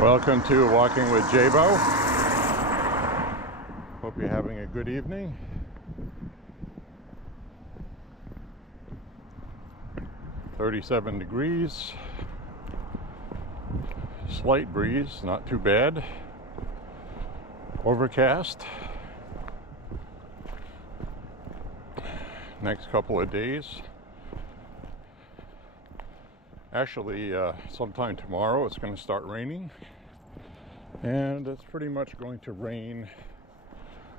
Welcome to Walking with J.Beau. Hope you're having a good evening. "37 degrees. Slight breeze, not too bad. Overcast. Next couple of days. Actually, sometime tomorrow it's going to start raining, and it's pretty much going to rain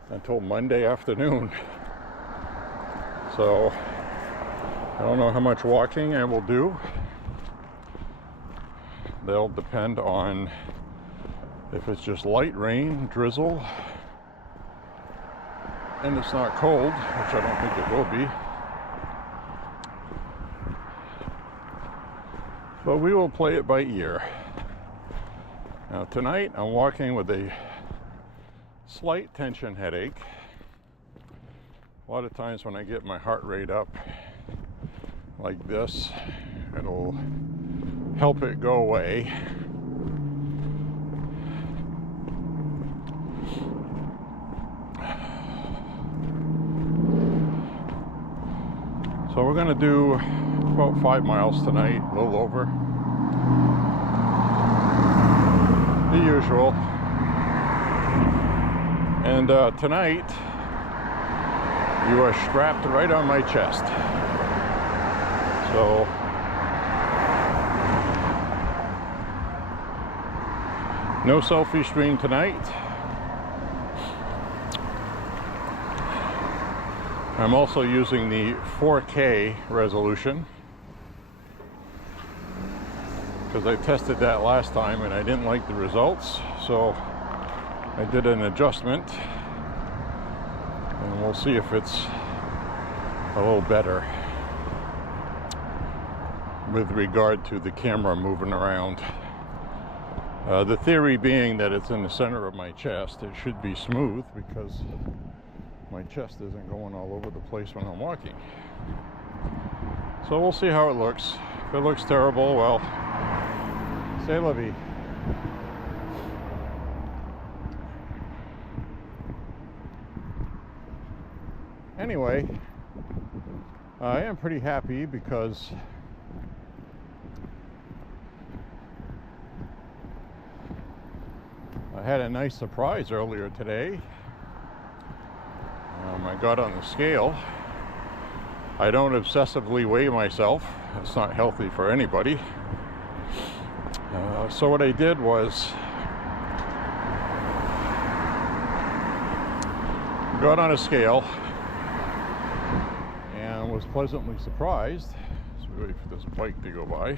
until Monday afternoon. So I don't know how much walking I will do. That'll depend on if it's just light rain, drizzle, and it's not cold, which I don't think it will be. But we will play it by ear. Now tonight I'm walking with a slight tension headache. A lot of times when I get my heart rate up like this, it'll help it go away. So we're going to do about 5 miles tonight, a little over. The usual. And tonight, you are strapped right on my chest. So, no selfie stream tonight. I'm also using the 4K resolution because I tested that last time and I didn't like the results, so I did an adjustment and we'll see if it's a little better with regard to the camera moving around. The theory being that it's in the center of my chest. It should be smooth because my chest isn't going all over the place when I'm walking. So we'll see how it looks. If it looks terrible, well, c'est la vie. Anyway, I am pretty happy because I had a nice surprise earlier today. I got on the scale. I don't obsessively weigh myself. It's not healthy for anybody. So what I did was got on a scale and was pleasantly surprised. So we wait for this bike to go by.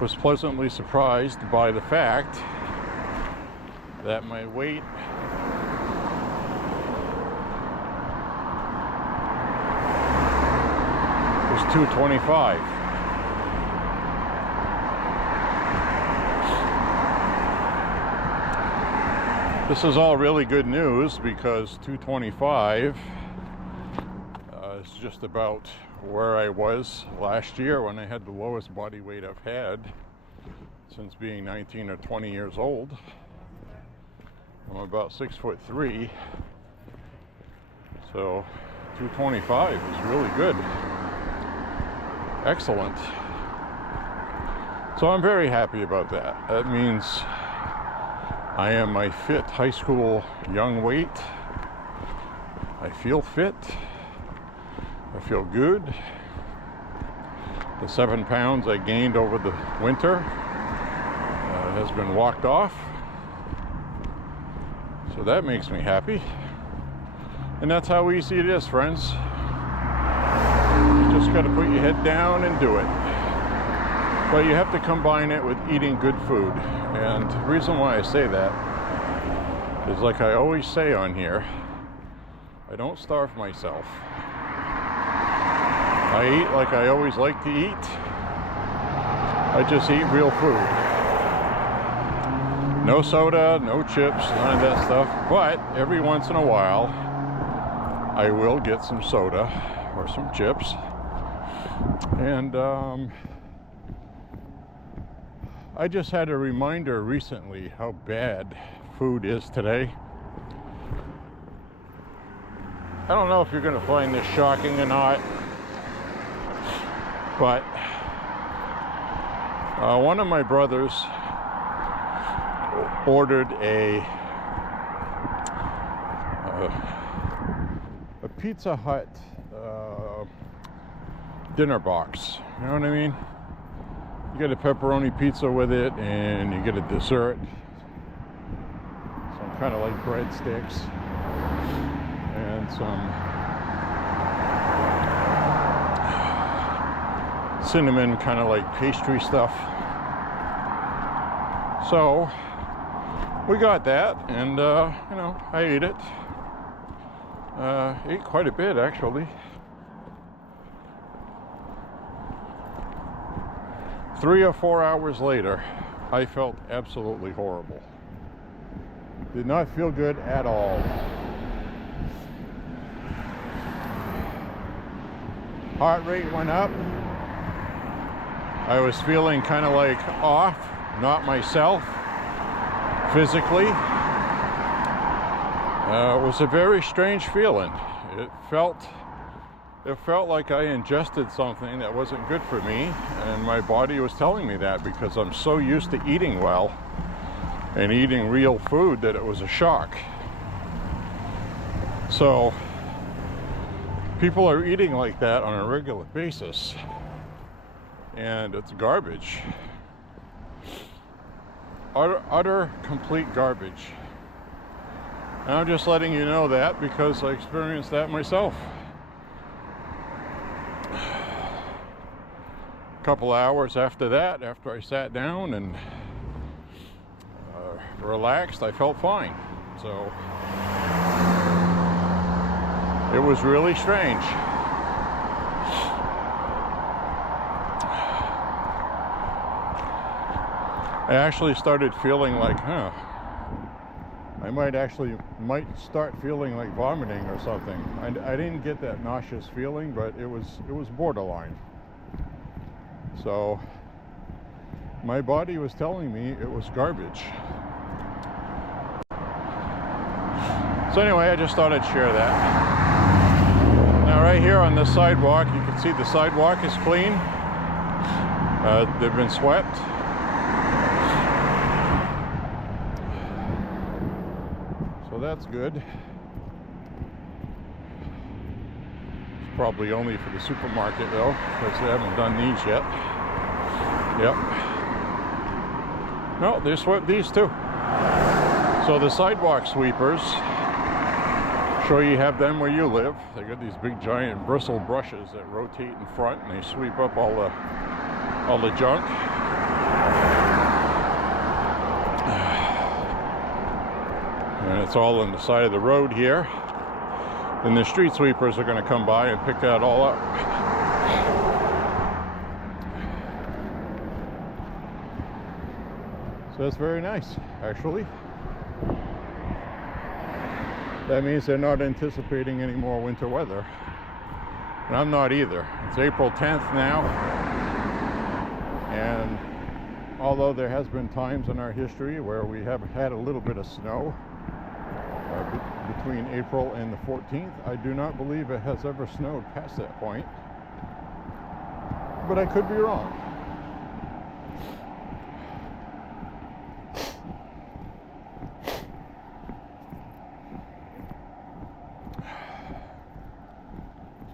Was pleasantly surprised by the fact that my weight was 225. This is all really good news because 225 is just about where I was last year when I had the lowest body weight I've had since being 19 or 20 years old. I'm about 6'3", so 225 is really good. Excellent. So I'm very happy about that. That means I am my fit high school young weight. I feel fit. I feel good. The 7 pounds I gained over the winter has been walked off. So that makes me happy. And that's how easy it is, friends. You just got to put your head down and do it. But you have to combine it with eating good food. And the reason why I say that is, like I always say on here, I don't starve myself. I eat like I always like to eat. I just eat real food. No soda, no chips, none of that stuff. But every once in a while, I will get some soda or some chips. And I just had a reminder recently how bad food is today. I don't know if you're going to find this shocking or not, but one of my brothers ordered a Pizza Hut dinner box. You know what I mean? You get a pepperoni pizza with it, and you get a dessert, some kind of like breadsticks, and some cinnamon kind of like pastry stuff. So we got that, and you know, I ate it. Ate quite a bit, actually. 3 or 4 hours later, I felt absolutely horrible. Did not feel good at all. Heart rate went up. I was feeling kind of like off, not myself, physically. It was a very strange feeling. It felt like I ingested something that wasn't good for me, and my body was telling me that because I'm so used to eating well and eating real food that it was a shock. So people are eating like that on a regular basis, and it's garbage. Utter complete garbage. And I'm just letting you know that because I experienced that myself. A couple hours after that, after I sat down and relaxed, I felt fine. So it was really strange. I actually started feeling like, I might start feeling like vomiting or something. I didn't get that nauseous feeling, but it was borderline. So my body was telling me it was garbage. So anyway, I just thought I'd share that. Now right here on this sidewalk, you can see the sidewalk is clean. They've been swept. So that's good. It's probably only for the supermarket though, because they haven't done these yet. Yep. No, they swept these too. So the sidewalk sweepers, sure you have them where you live. They got these big giant bristle brushes that rotate in front, and they sweep up all the junk. And it's all on the side of the road here. Then the street sweepers are going to come by and pick that all up. So that's very nice, actually. That means they're not anticipating any more winter weather. And I'm not either. It's April 10th now. And although there has been times in our history where we have had a little bit of snow, between April and the 14th, I do not believe it has ever snowed past that point. But I could be wrong.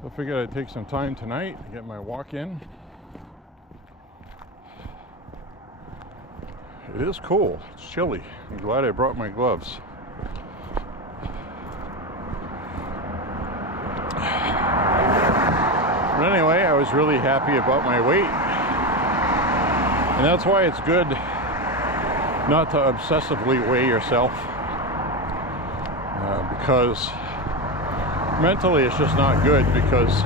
So I figured I'd take some time tonight to get my walk in. It is cool. It's chilly. I'm glad I brought my gloves. But anyway, I was really happy about my weight. And that's why it's good not to obsessively weigh yourself. Because mentally it's just not good, because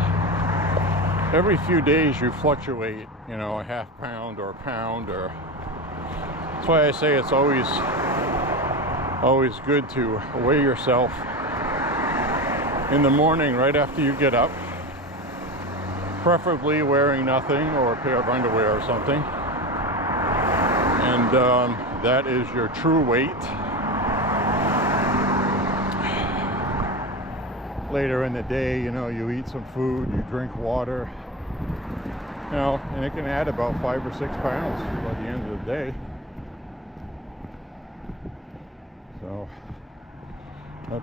every few days you fluctuate, you know, a half pound or a pound, or that's why I say it's always good to weigh yourself in the morning right after you get up. preferably wearing nothing or a pair of underwear or something. And that is your true weight. Later in the day, you know, you eat some food, you drink water, you know, and it can add about 5 or 6 pounds by the end of the day. So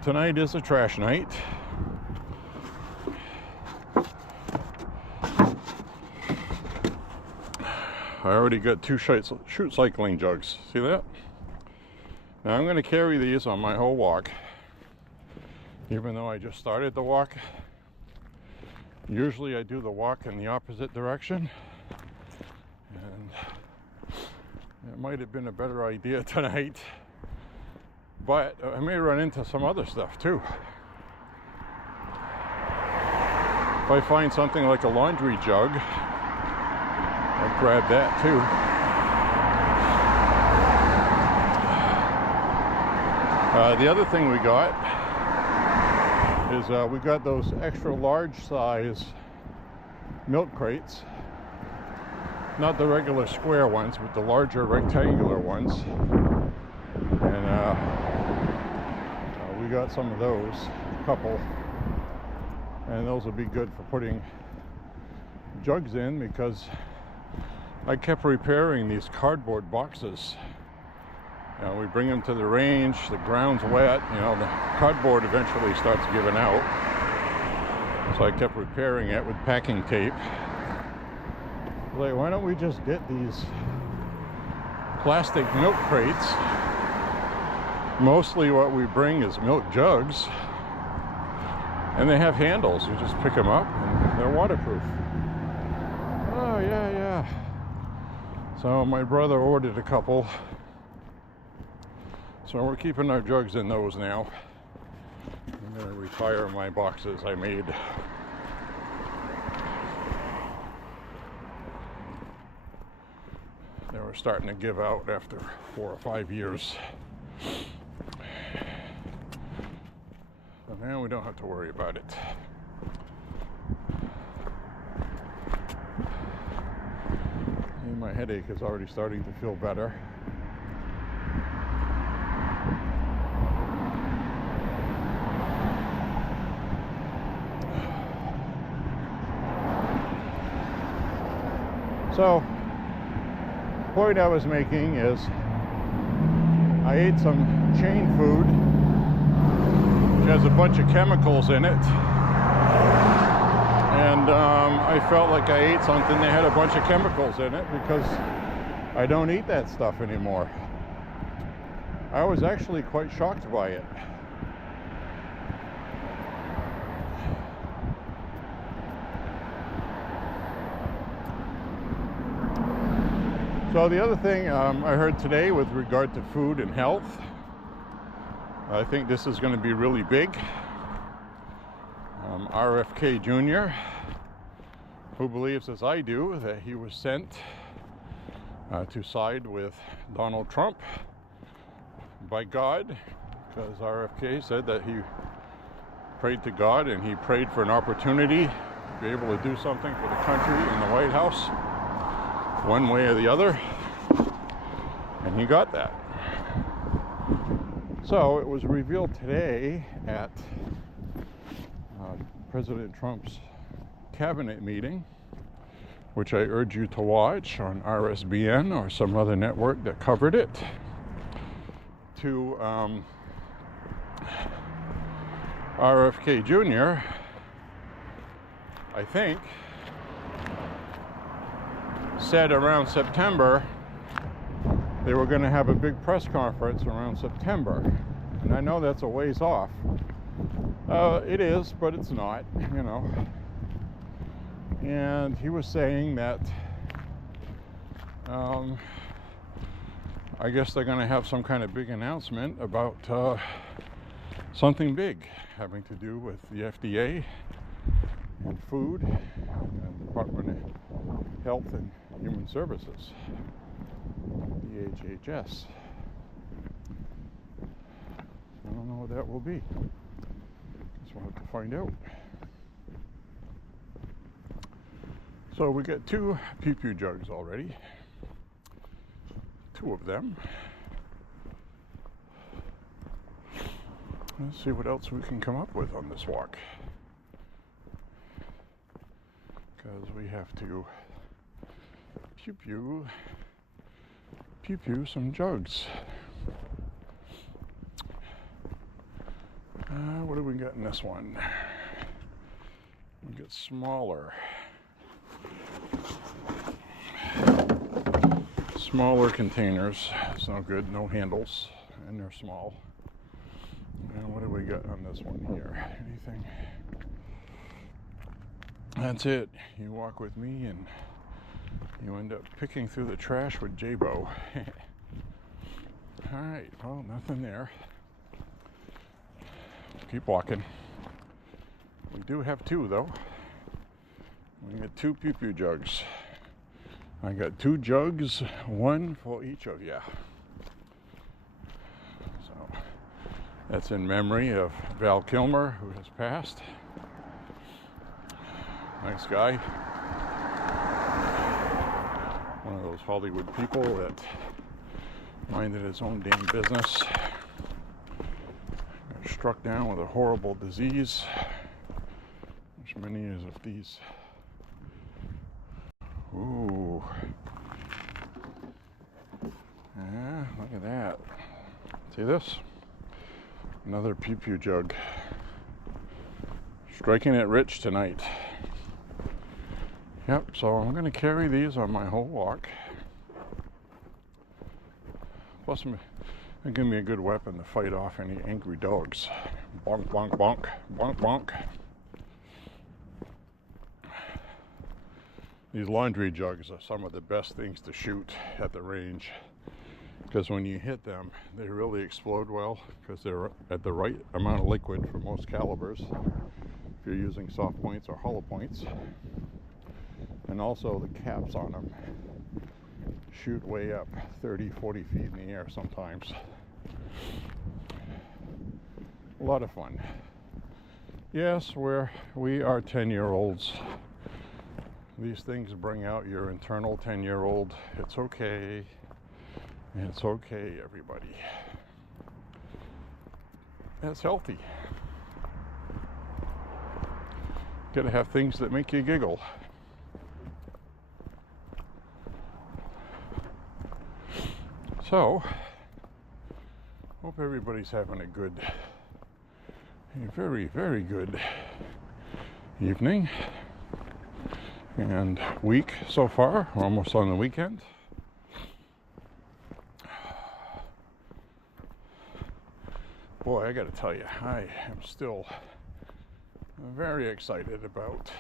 tonight is a trash night. I already got 2 chute cycling jugs. See that? Now I'm going to carry these on my whole walk. Even though I just started the walk. Usually I do the walk in the opposite direction. And it might have been a better idea tonight. But I may run into some other stuff too. If I find something like a laundry jug, I'll grab that too. The other thing we got is we got those extra large size milk crates. Not the regular square ones, but the larger rectangular ones. And we got some of those, a couple. And those will be good for putting jugs in, because I kept repairing these cardboard boxes. You know, we bring them to the range, the ground's wet, you know, the cardboard eventually starts giving out. So I kept repairing it with packing tape. Like, why don't we just get these plastic milk crates? Mostly what we bring is milk jugs. And they have handles. You just pick them up and they're waterproof. Oh, yeah. So my brother ordered a couple. So we're keeping our jugs in those now. I'm going to retire my boxes I made. They were starting to give out after 4 or 5 years. So now we don't have to worry about it. And my headache is already starting to feel better. So, the point I was making is I ate some chain food, which has a bunch of chemicals in it, and I felt like I ate something that had a bunch of chemicals in it, because I don't eat that stuff anymore. I was actually quite shocked by it. So the other thing I heard today with regard to food and health, I think this is going to be really big. RFK Jr., who believes, as I do, that he was sent to side with Donald Trump by God, because RFK said that he prayed to God and he prayed for an opportunity to be able to do something for the country in the White House, one way or the other, and he got that. So it was revealed today at President Trump's cabinet meeting, which I urge you to watch on RSBN or some other network that covered it, to RFK Jr., I think, said around September they were going to have a big press conference around September. And I know that's a ways off. It is, but it's not, you know. And he was saying that I guess they're going to have some kind of big announcement about something big having to do with the FDA and food and Department of Health and Human Services, DHHS. I don't know what that will be. Guess we'll have to find out. So we got 2 pew-pew jugs already. 2 of them. Let's see what else we can come up with on this walk. Because we have to pew-pew some jugs. What do we got in this one? We got smaller containers. It's no good, no handles, and they're small. And what do we got on this one here? Anything? That's it. You walk with me and you end up picking through the trash with J.Beau. Alright, well, nothing there. Keep walking. We do have 2 though. We got 2 pew-pew jugs. I got 2 jugs, 1 for each of you. So that's in memory of Val Kilmer, who has passed. Nice guy. One of those Hollywood people that minded his own damn business. Got struck down with a horrible disease. Which many is of these. Ooh. Yeah, look at that. See this? Another pew-pew jug. Striking it rich tonight. Yep, so I'm going to carry these on my whole walk. Plus, it'll give me a good weapon to fight off any angry dogs. Bonk, bonk, bonk, bonk, bonk. These laundry jugs are some of the best things to shoot at the range, because when you hit them, they really explode well, because they're at the right amount of liquid for most calibers, if you're using soft points or hollow points. And also the caps on them shoot way up 30, 40 feet in the air sometimes. A lot of fun. Yes, we are 10-year-olds. These things bring out your internal 10-year-old. It's okay. It's okay, everybody. That's healthy. Gotta have things that make you giggle. So, hope everybody's having a very, very good evening and week so far. We're almost on the weekend. Boy, I gotta tell you, I am still very excited about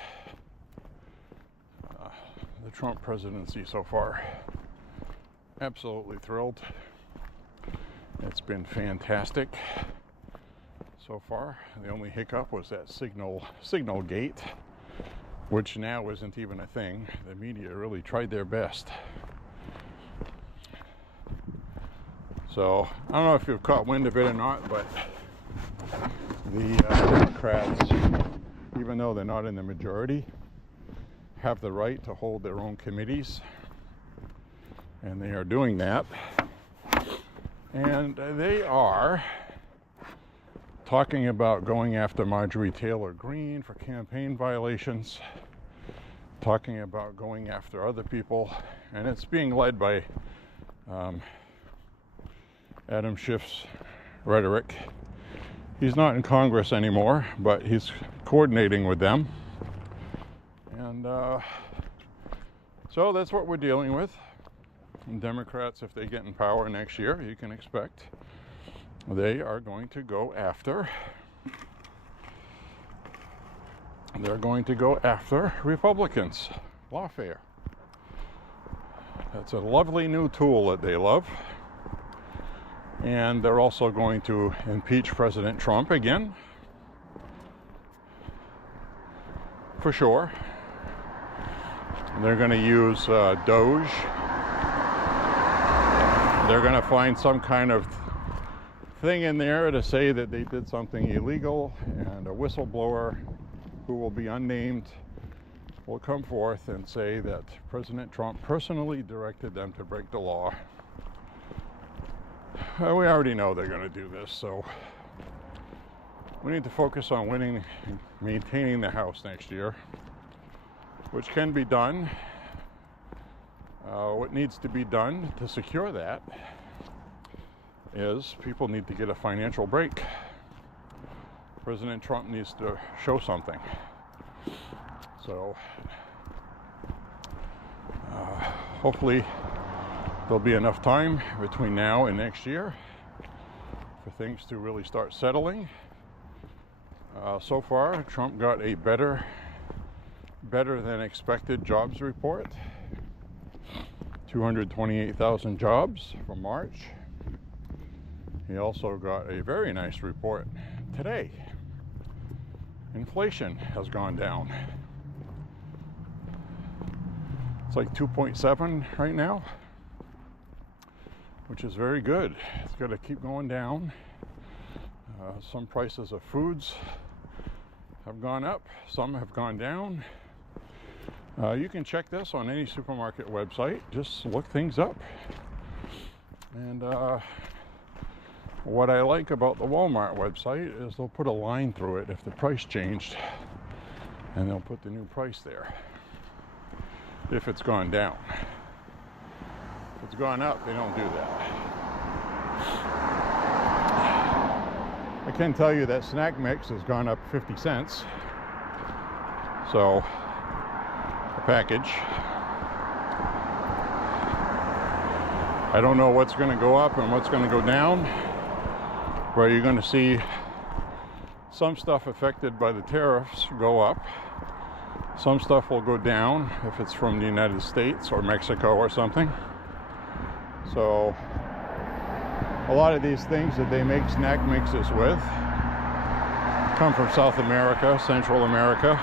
the Trump presidency so far. Absolutely thrilled. It's been fantastic so far. The only hiccup was that signal gate, which now isn't even a thing. The media really tried their best. So I don't know if you've caught wind of it or not, but the Democrats, even though they're not in the majority, have the right to hold their own committees. And they are doing that. And they are talking about going after Marjorie Taylor Greene for campaign violations, talking about going after other people, and it's being led by Adam Schiff's rhetoric. He's not in Congress anymore, but he's coordinating with them. And so that's what we're dealing with. And Democrats, if they get in power next year, you can expect they are going to go after Republicans. Lawfare. That's a lovely new tool that they love. And they're also going to impeach President Trump again. For sure. They're going to use Doge. They're going to find some kind of thing in there to say that they did something illegal, and a whistleblower who will be unnamed will come forth and say that President Trump personally directed them to break the law. We already know they're going to do this, so we need to focus on winning and maintaining the House next year, which can be done. What needs to be done to secure that is people need to get a financial break. President Trump needs to show something. So hopefully there'll be enough time between now and next year for things to really start settling. So far, Trump got a better than expected jobs report. 228,000 jobs for March. He also got a very nice report today. Inflation has gone down. It's like 2.7 right now, which is very good. It's got to keep going down. Some prices of foods have gone up, some have gone down. You can check this on any supermarket website. Just look things up. And what I like about the Walmart website is they'll put a line through it if the price changed, and they'll put the new price there if it's gone down. If it's gone up, they don't do that. I can tell you that snack mix has gone up 50 cents. So package. I don't know what's going to go up and what's going to go down, but you're going to see some stuff affected by the tariffs go up. Some stuff will go down if it's from the United States or Mexico or something. So a lot of these things that they make snack mixes with come from South America, Central America.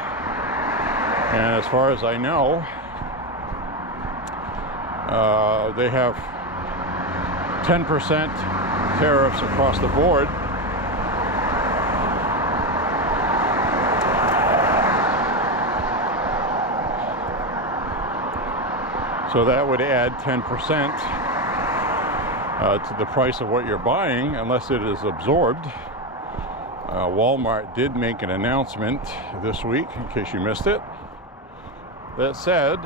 And as far as I know, they have 10% tariffs across the board. So that would add 10% to the price of what you're buying, unless it is absorbed. Walmart did make an announcement this week, in case you missed it, that said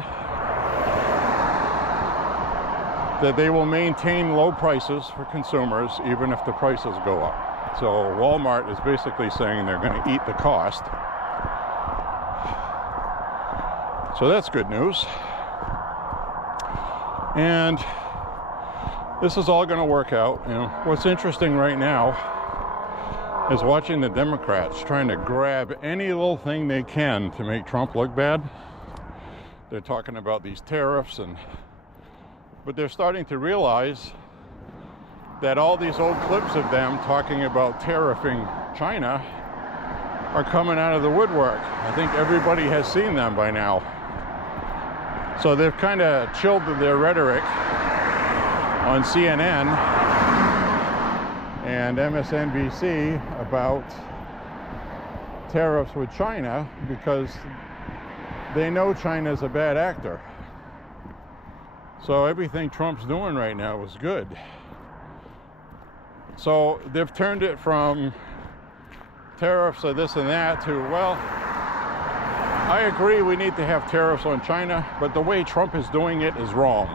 that they will maintain low prices for consumers even if the prices go up. So Walmart is basically saying they're going to eat the cost. So that's good news. And this is all going to work out. You know, what's interesting right now is watching the Democrats trying to grab any little thing they can to make Trump look bad. They're talking about these tariffs, but they're starting to realize that all these old clips of them talking about tariffing China are coming out of the woodwork. I think everybody has seen them by now. So they've kind of chilled their rhetoric on CNN and MSNBC about tariffs with China because they know China's a bad actor. So everything Trump's doing right now is good. So they've turned it from tariffs or this and that to, well, I agree we need to have tariffs on China, but the way Trump is doing it is wrong.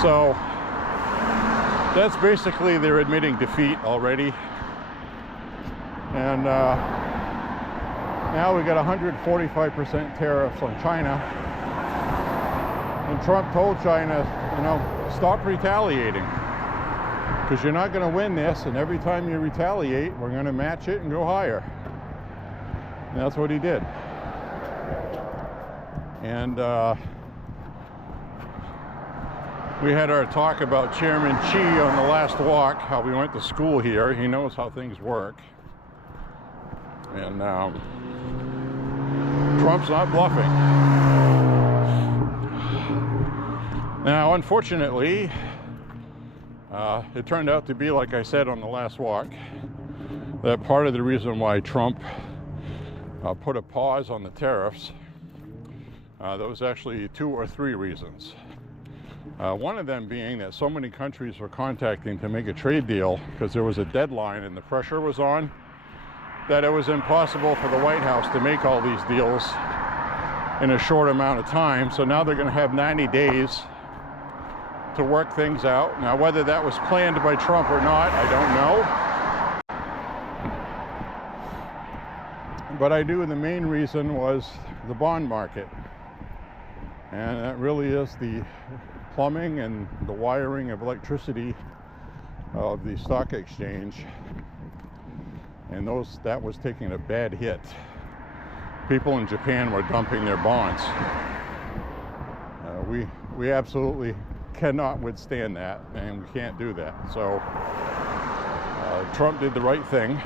So that's basically they're admitting defeat already. And now we got 145% tariffs on China. And Trump told China, you know, stop retaliating, because you're not going to win this, and every time you retaliate, we're going to match it and go higher. And that's what he did. And we had our talk about Chairman Xi on the last walk, how we went to school here. He knows how things work. And Trump's not bluffing. Now, unfortunately, it turned out to be, like I said on the last walk, that part of the reason why Trump put a pause on the tariffs There was actually 2 or 3 reasons. One of them being that so many countries were contacting to make a trade deal because there was a deadline and the pressure was on, that it was impossible for the White House to make all these deals in a short amount of time. So now they're going to have 90 days to work things out. Now, whether that was planned by Trump or not, I don't know. But I knew the main reason was the bond market. And that really is the plumbing and the wiring of electricity of the stock exchange. And that was taking a bad hit. People in Japan were dumping their bonds. We absolutely cannot withstand that, and we can't do that. So Trump did the right thing.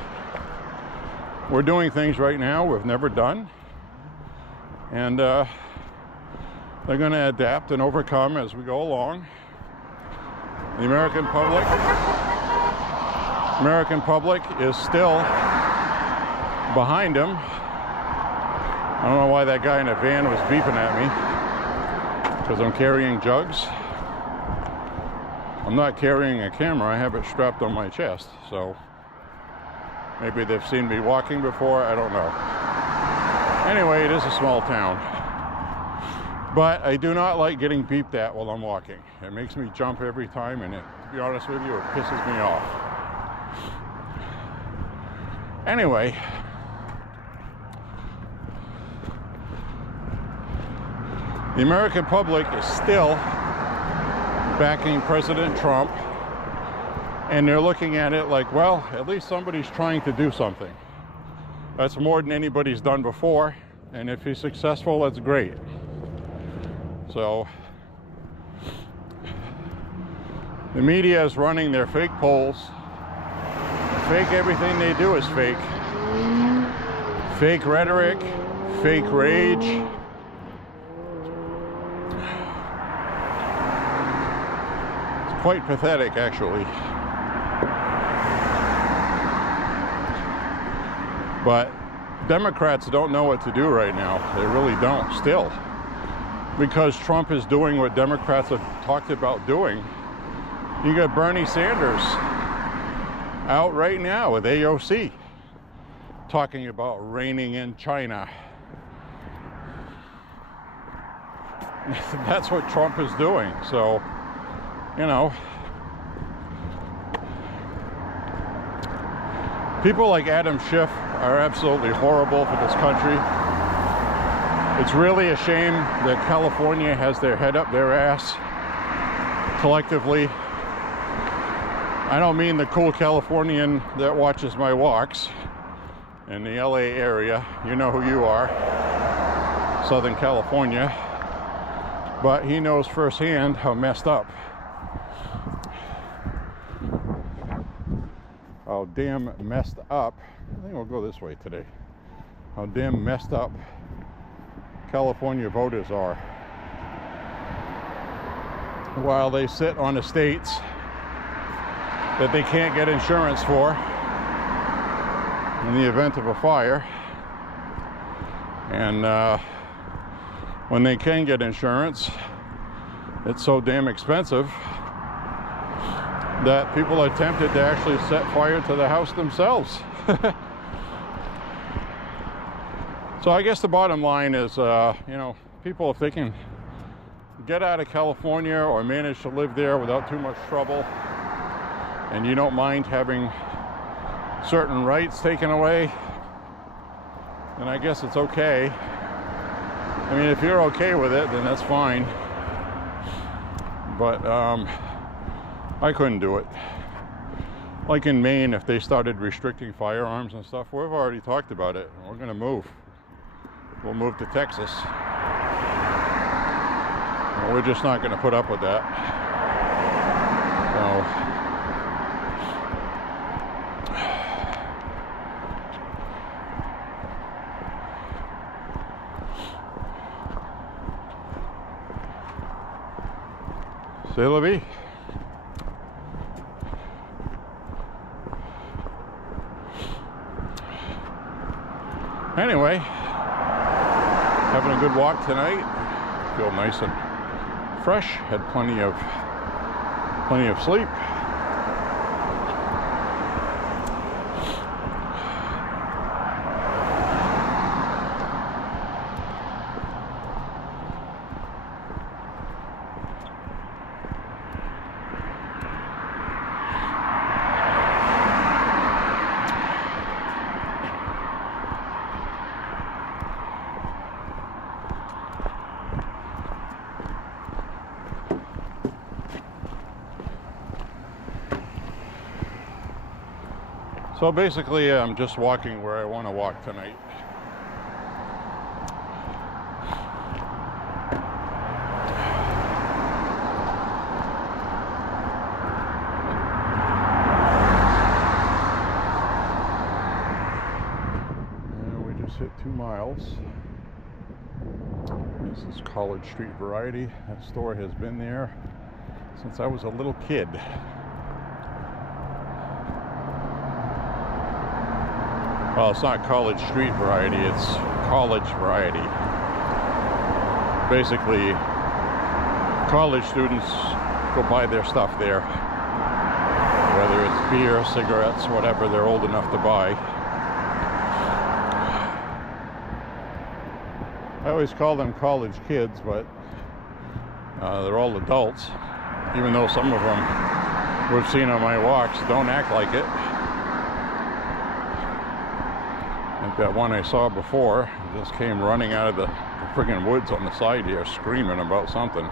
We're doing things right now we've never done, and they're going to adapt and overcome as we go along. The American public is still behind him. I don't know why that guy in a van was beeping at me, because I'm carrying jugs. I'm not carrying a camera, I have it strapped on my chest, so maybe they've seen me walking before, I don't know. Anyway, it is a small town. But I do not like getting beeped at while I'm walking. It makes me jump every time, and to be honest with you, it pisses me off. Anyway, the American public is still backing President Trump, and they're looking at it like, well, at least somebody's trying to do something. That's more than anybody's done before, and if he's successful, that's great. So the media is running their fake polls. Fake everything they do is fake. Fake rhetoric, fake rage. It's quite pathetic, actually. But Democrats don't know what to do right now. They really don't, still. Because Trump is doing what Democrats have talked about doing. You got Bernie Sanders out right now with AOC talking about reining in China. That's what Trump is doing. So, you know, people like Adam Schiff are absolutely horrible for this country. It's really a shame that California has their head up their ass collectively. I don't mean the cool Californian that watches my walks in the LA area. You know who you are, Southern California. But he knows firsthand how messed up, how damn messed up, I think we'll go this way today, how damn messed up California voters are, while they sit on estates that they can't get insurance for in the event of a fire, and when they can get insurance, it's so damn expensive that people are tempted to actually set fire to the house themselves. So I guess the bottom line is, you know, people, if they can get out of California or manage to live there without too much trouble, and you don't mind having certain rights taken away, then I guess it's okay. I mean, if you're okay with it, then that's fine. But I couldn't do it. Like in Maine, if they started restricting firearms and stuff, we've already talked about it. We're going to move. We'll move to Texas. And we're just not going to put up with that. So, c'est la vie. Anyway, having a good walk tonight. feel nice and fresh. Had plenty of sleep. So basically, I'm just walking where I want to walk tonight. And we just hit 2 miles. This is College Street Variety. That store has been there since I was a little kid. Well, it's not College Street Variety, it's College Variety. Basically, college students go buy their stuff there. Whether it's beer, cigarettes, whatever they're old enough to buy. I always call them college kids, but they're all adults. Even though some of them we've seen on my walks don't act like it. Like that one I saw before, just came running out of the friggin' woods on the side here, screaming about something.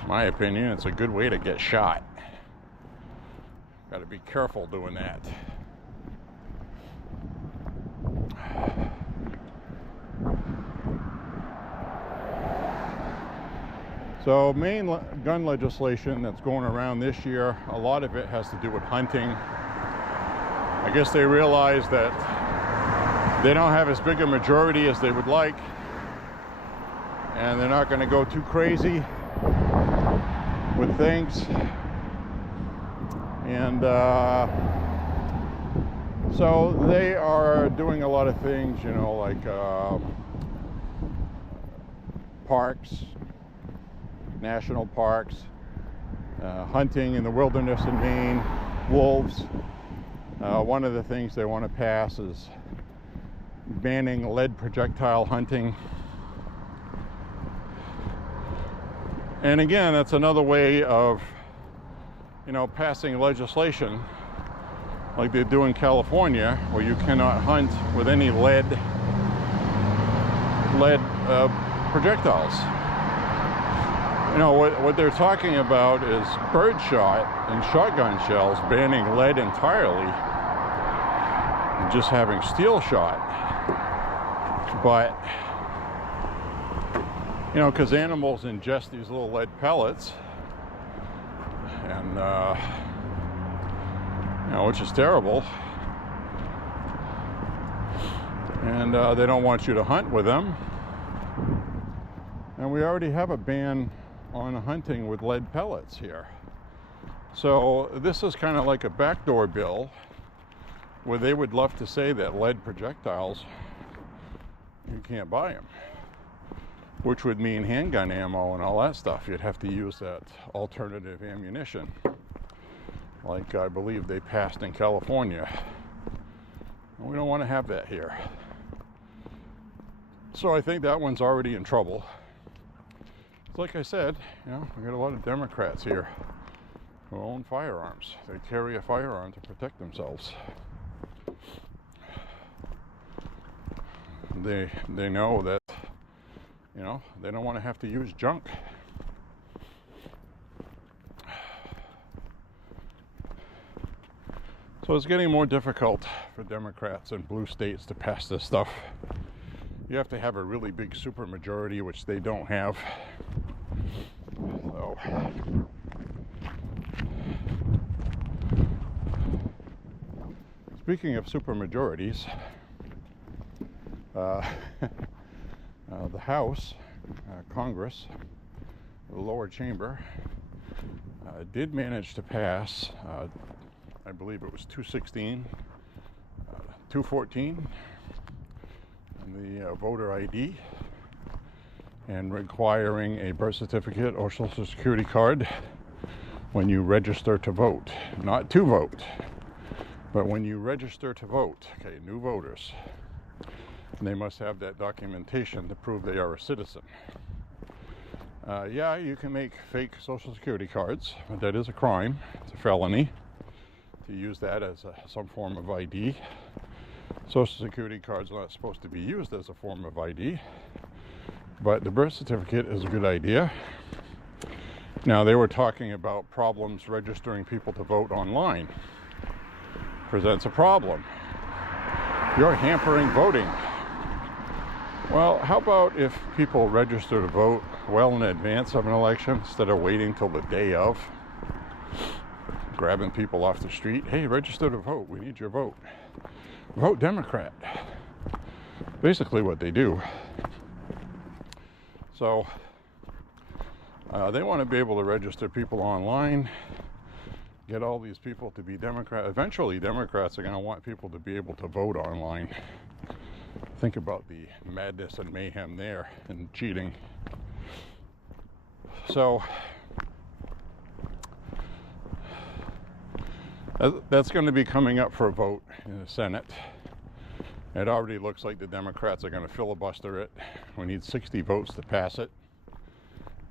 In my opinion, it's a good way to get shot. Got to be careful doing that. So main gun legislation that's going around this year, a lot of it has to do with hunting. I guess they realize that they don't have as big a majority as they would like, and they're not going to go too crazy with things. And so they are doing a lot of things, you know, like parks, national parks, hunting in the wilderness in Maine, wolves. One of the things they want to pass is banning lead projectile hunting. And again, that's another way of, you know, passing legislation like they do in California, where you cannot hunt with any lead projectiles. You know, what they're talking about is birdshot and shotgun shells, banning lead entirely, and just having steel shot. But, you know, because animals ingest these little lead pellets, and, you know, which is terrible. And they don't want you to hunt with them. And we already have a ban on hunting with lead pellets here. So this is kind of like a backdoor bill where they would love to say that lead projectiles, you can't buy them, which would mean handgun ammo and all that stuff. You'd have to use that alternative ammunition, like I believe they passed in California. And we don't want to have that here. So I think that one's already in trouble. Like I said, you know, we got a lot of Democrats here who own firearms. They carry a firearm to protect themselves. They know that, you know, they don't want to have to use junk. So it's getting more difficult for Democrats in blue states to pass this stuff. You have to have a really big supermajority, which they don't have. So, speaking of supermajorities, the House, Congress, the lower chamber, did manage to pass, I believe it was 216, 214, and the voter ID and requiring a birth certificate or social security card when you register to vote. Not to vote, but when you register to vote. Okay, new voters. They must have that documentation to prove they are a citizen. Yeah, you can make fake social security cards, but that is a crime. It's a felony to use that as some form of ID. Social security cards are not supposed to be used as a form of ID, but the birth certificate is a good idea. Now, they were talking about problems registering people to vote online. Presents a problem. You're hampering voting. Well, how about if people register to vote well in advance of an election instead of waiting till the day of, grabbing people off the street? Hey, register to vote. We need your vote. Vote Democrat. Basically what they do. So they want to be able to register people online, get all these people to be Democrat. Eventually, Democrats are going to want people to be able to vote online. Think about the madness and mayhem there and cheating. So that's going to be coming up for a vote in the Senate. It already looks like the Democrats are going to filibuster it. We need 60 votes to pass it.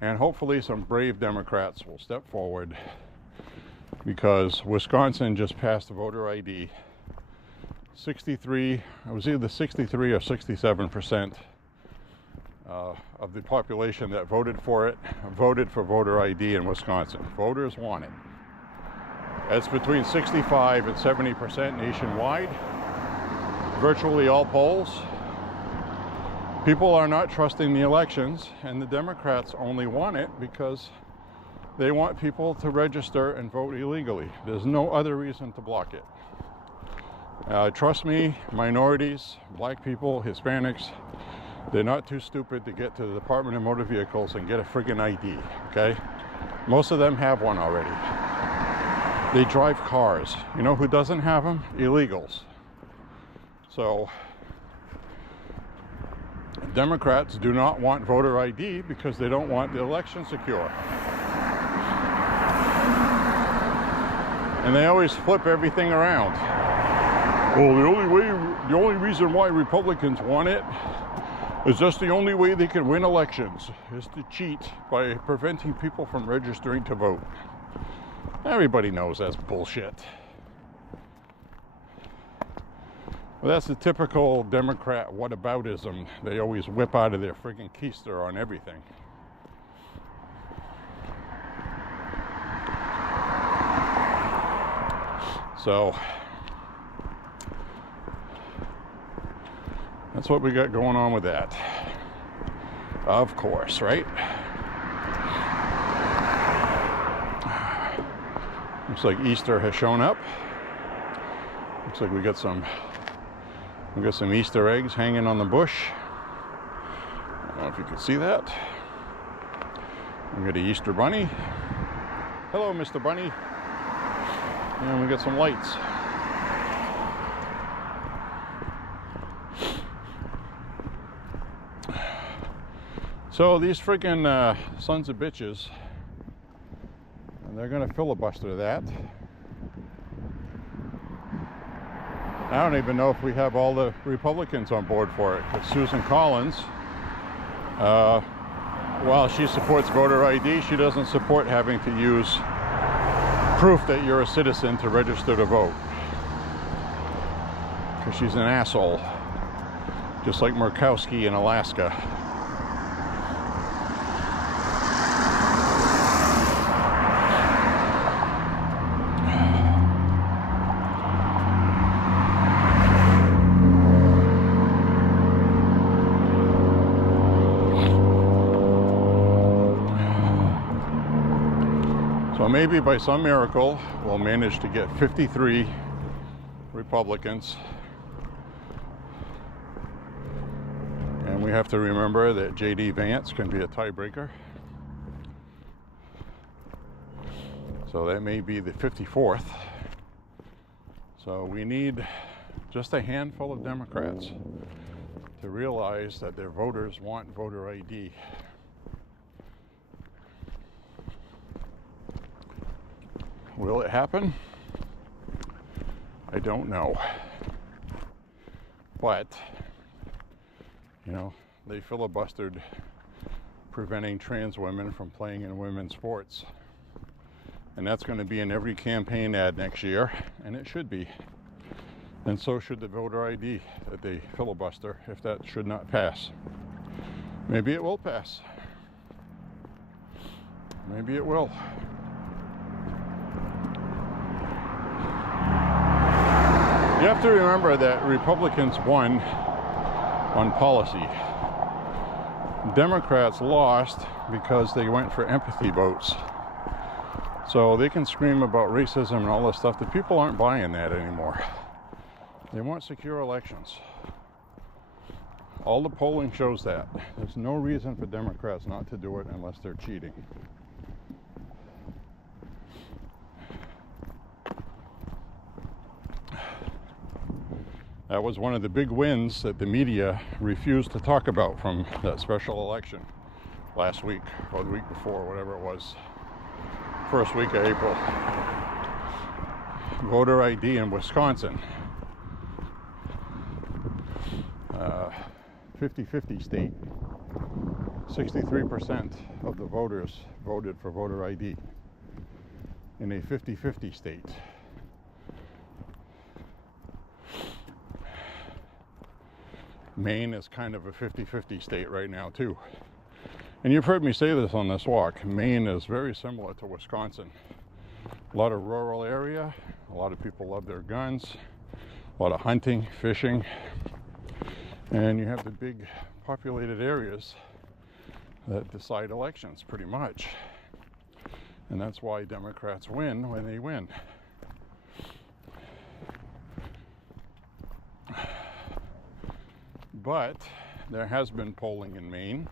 And hopefully some brave Democrats will step forward, because Wisconsin just passed voter ID. 63, it was either 63 or 67% of the population that voted for it voted for voter ID in Wisconsin. Voters want it. It's between 65 and 70% nationwide. Virtually all polls. People are not trusting the elections, and the Democrats only want it because they want people to register and vote illegally. There's no other reason to block it. Trust me, minorities, black people, Hispanics, they're not too stupid to get to the Department of Motor Vehicles and get a friggin' ID, okay? Most of them have one already. They drive cars. You know who doesn't have them? Illegals. So, Democrats do not want voter ID because they don't want the election secure. And they always flip everything around. Well, the only reason why Republicans want it is just the only way they can win elections is to cheat by preventing people from registering to vote. Everybody knows that's bullshit. Well, that's the typical Democrat whataboutism they always whip out of their friggin' keister on everything. So that's what we got going on with that. Of course, right? Looks like Easter has shown up. Looks like we got some Easter eggs hanging on the bush. I don't know if you can see that. We got an Easter bunny. Hello, Mr. Bunny. And we got some lights. So these freaking sons of bitches, and they're going to filibuster that. I don't even know if we have all the Republicans on board for it, because Susan Collins, while she supports voter ID, she doesn't support having to use proof that you're a citizen to register to vote, because she's an asshole, just like Murkowski in Alaska. So maybe by some miracle, we'll manage to get 53 Republicans. And we have to remember that J.D. Vance can be a tiebreaker. So that may be the 54th. So we need just a handful of Democrats. to realize that their voters want voter ID. Will it happen? I don't know. But, you know, they filibustered preventing trans women from playing in women's sports. And that's going to be in every campaign ad next year, and it should be. And so should the voter ID that they filibuster if that should not pass. Maybe it will pass. Maybe it will. You have to remember that Republicans won on policy. Democrats lost because they went for empathy votes. So they can scream about racism and all this stuff. The people aren't buying that anymore. They want secure elections. All the polling shows that. There's no reason for Democrats not to do it unless they're cheating. That was one of the big wins that the media refused to talk about from that special election last week or the week before, whatever it was, first week of April. Voter ID in Wisconsin. 50-50 state. 63% of the voters voted for voter ID in a 50-50 state. Maine is kind of a 50-50 state right now too. And you've heard me say this on this walk. Maine is very similar to Wisconsin. A lot of rural area, a lot of people love their guns, a lot of hunting, fishing, and you have the big populated areas that decide elections pretty much. And that's why Democrats win when they win. But there has been polling in Maine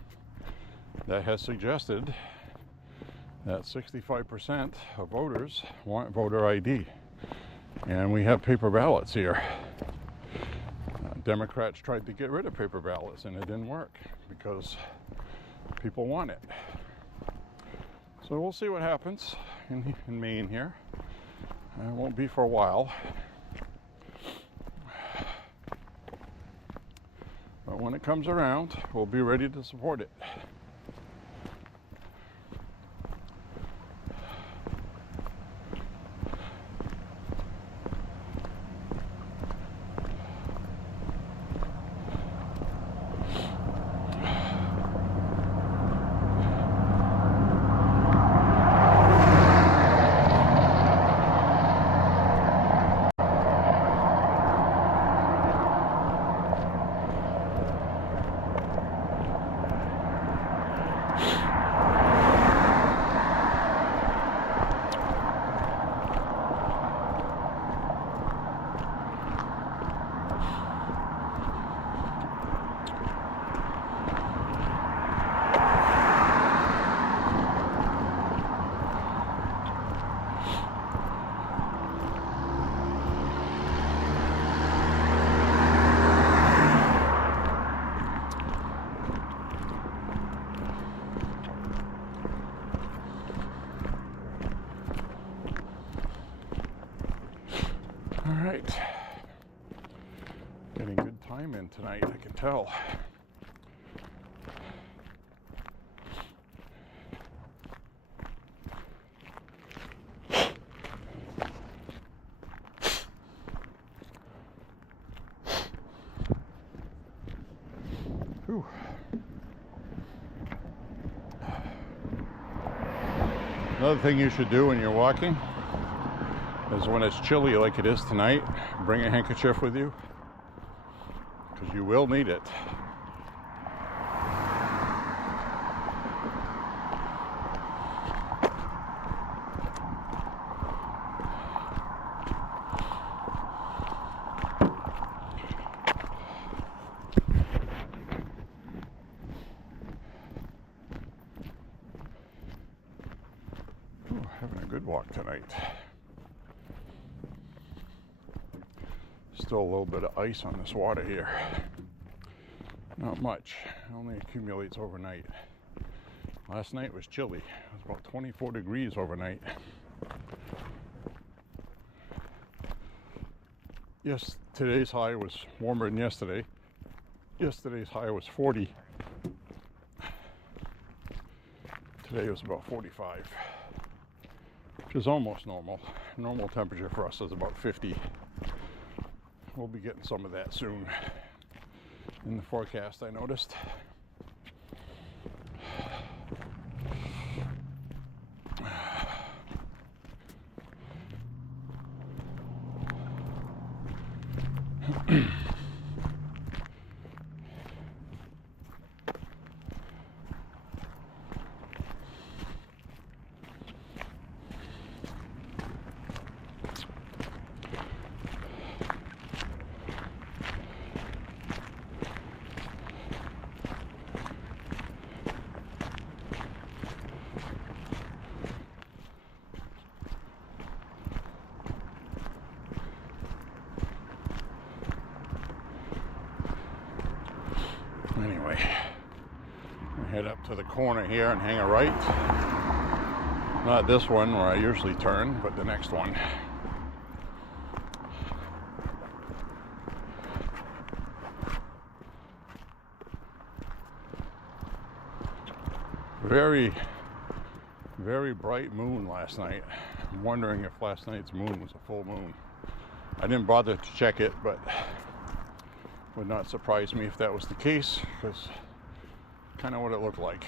that has suggested that 65% of voters want voter ID. And we have paper ballots here. Democrats tried to get rid of paper ballots and it didn't work because people want it. So we'll see what happens in Maine here. It won't be for a while. But when it comes around, we'll be ready to support it. All right, getting good time in tonight, I can tell. Whew. Another thing you should do when you're walking is when it's chilly like it is tonight, bring a handkerchief with you because you will need it. Ooh, having a good walk tonight. Still a little bit of ice on this water here. Not much. It only accumulates overnight. Last night was chilly. It was about 24 degrees overnight. Yes, today's high was warmer than yesterday. Yesterday's high was 40. Today was about 45, which is almost normal. Normal temperature for us is about 50. We'll be getting some of that soon in the forecast, I noticed. Anyway, I head up to the corner here and hang a right. Not this one where I usually turn, but the next one. Very, very bright moon last night. I'm wondering if last night's moon was a full moon. I didn't bother to check it, but would not surprise me if that was the case, because kind of what it looked like.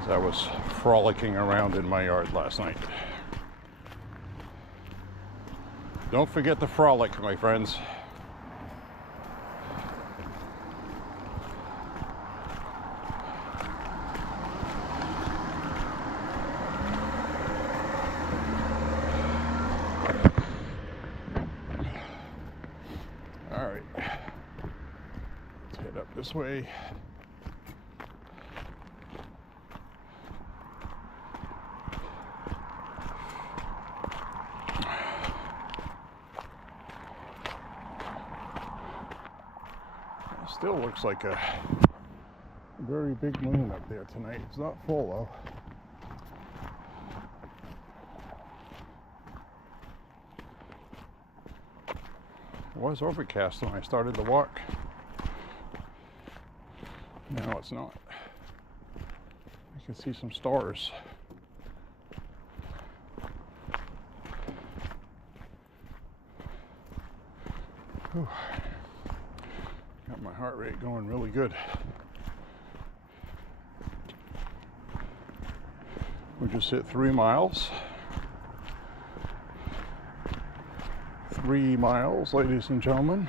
As I was frolicking around in my yard last night. Don't forget the frolic, my friends. This way. It still looks like a very big moon up there tonight. It's not full though. It was overcast when I started the walk. No, it's not. I can see some stars. Whew. Got my heart rate going really good. We just hit 3 miles. 3 miles, ladies and gentlemen.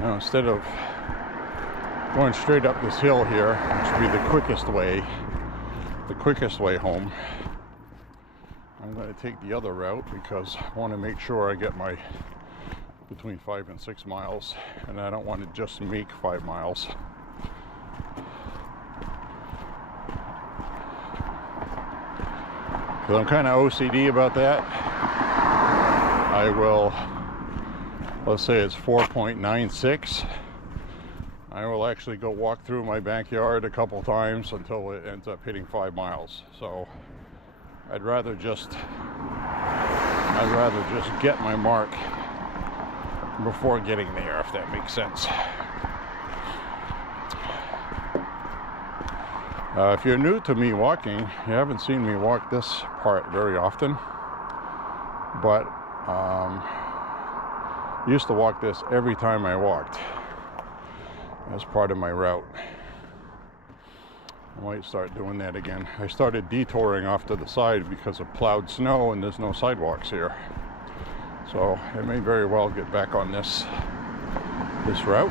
Now, instead of going straight up this hill here, which would be the quickest way home, I'm going to take the other route because I want to make sure I get my between 5 and 6 miles, and I don't want to just make 5 miles. Because I'm kind of OCD about that. I will, let's say it's 4.96. I will actually go walk through my backyard a couple times until it ends up hitting 5 miles. So I'd rather just get my mark before getting there, if that makes sense. If you're new to me walking, you haven't seen me walk this part very often, but I used to walk this every time I walked as part of my route. I might start doing that again. I started detouring off to the side because of plowed snow and there's no sidewalks here. So I may very well get back on this route.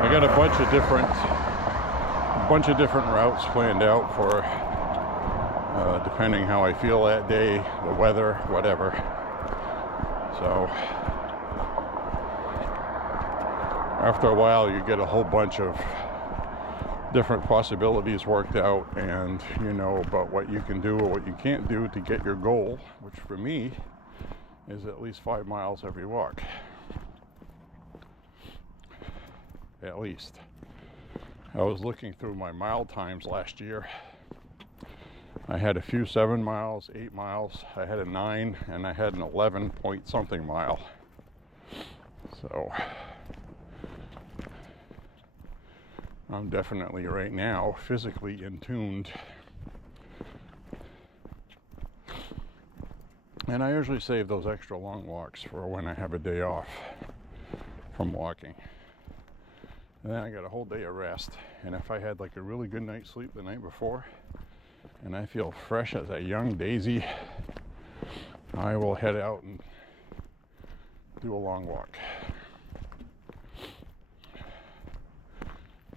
I got a bunch of different routes planned out for depending how I feel that day, the weather, whatever. So after a while, you get a whole bunch of different possibilities worked out, and you know about what you can do or what you can't do to get your goal, which for me is at least 5 miles every walk. At least. I was looking through my mile times last year. I had a few 7 miles, 8 miles, I had a 9, and I had an 11 point something mile. So I'm definitely right now physically in tuned. And I usually save those extra long walks for when I have a day off from walking. And then I got a whole day of rest. And if I had like a really good night's sleep the night before, and I feel fresh as a young daisy, I will head out and do a long walk.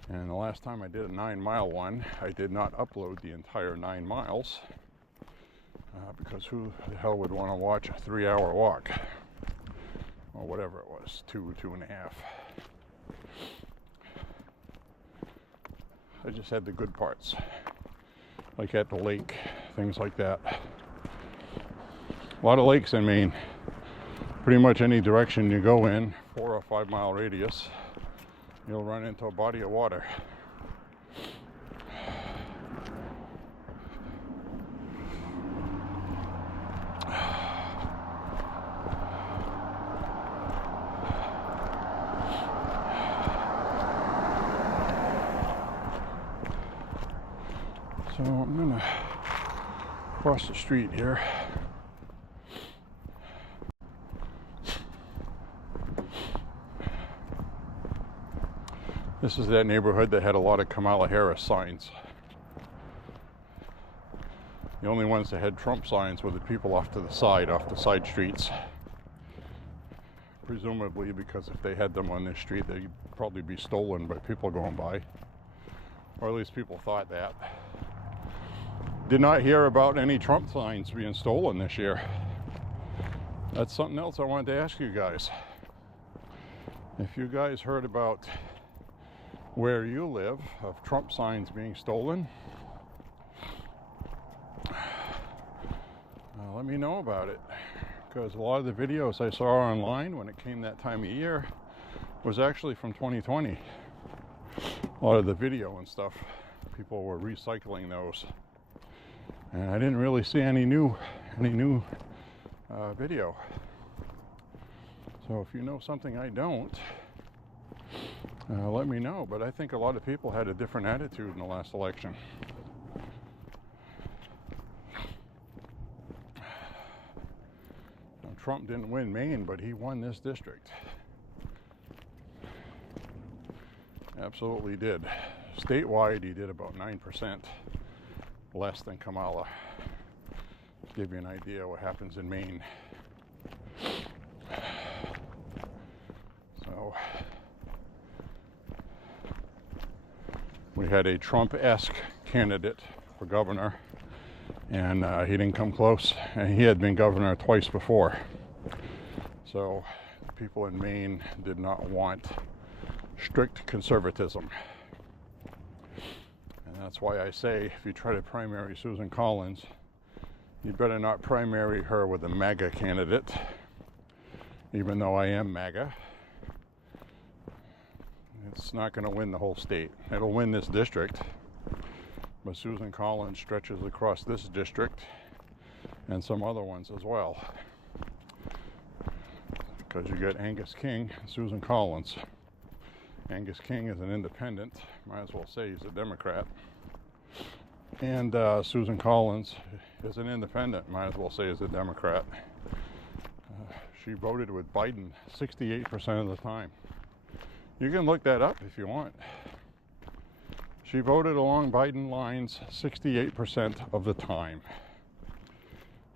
And the last time I did a 9-mile one, I did not upload the entire 9 miles because who the hell would want to watch a 3-hour walk or whatever it was, 2.5. I just had the good parts, like at the lake, things like that. A lot of lakes in Maine. Pretty much any direction you go in, 4 or 5 mile radius, you'll run into a body of water. So I'm gonna cross the street here. This is that neighborhood that had a lot of Kamala Harris signs. The only ones that had Trump signs were the people off the side streets. Presumably because if they had them on this street, they'd probably be stolen by people going by. Or at least people thought that. Did not hear about any Trump signs being stolen this year. That's something else I wanted to ask you guys. If you guys heard about where you live of Trump signs being stolen, let me know about it, because a lot of the videos I saw online when it came that time of year was actually from 2020. A lot of the video and stuff, people were recycling those, and I didn't really see any new video. So if you know something I don't, let me know. But I think a lot of people had a different attitude in the last election. Now, Trump didn't win Maine, but he won this district. Absolutely did. Statewide, he did about 9% less than Kamala. To give you an idea what happens in Maine. So we had a Trump-esque candidate for governor, and he didn't come close, and he had been governor twice before. So people in Maine did not want strict conservatism. And that's why I say, if you try to primary Susan Collins, you better not primary her with a MAGA candidate, even though I am MAGA. It's not going to win the whole state. It'll win this district, but Susan Collins stretches across this district and some other ones as well, because you get Angus King and Susan Collins. Angus King is an independent, might as well say he's a Democrat, and Susan Collins is an independent, might as well say is a Democrat. She voted with Biden 68% of the time. You can look that up if you want. She voted along Biden lines 68% of the time.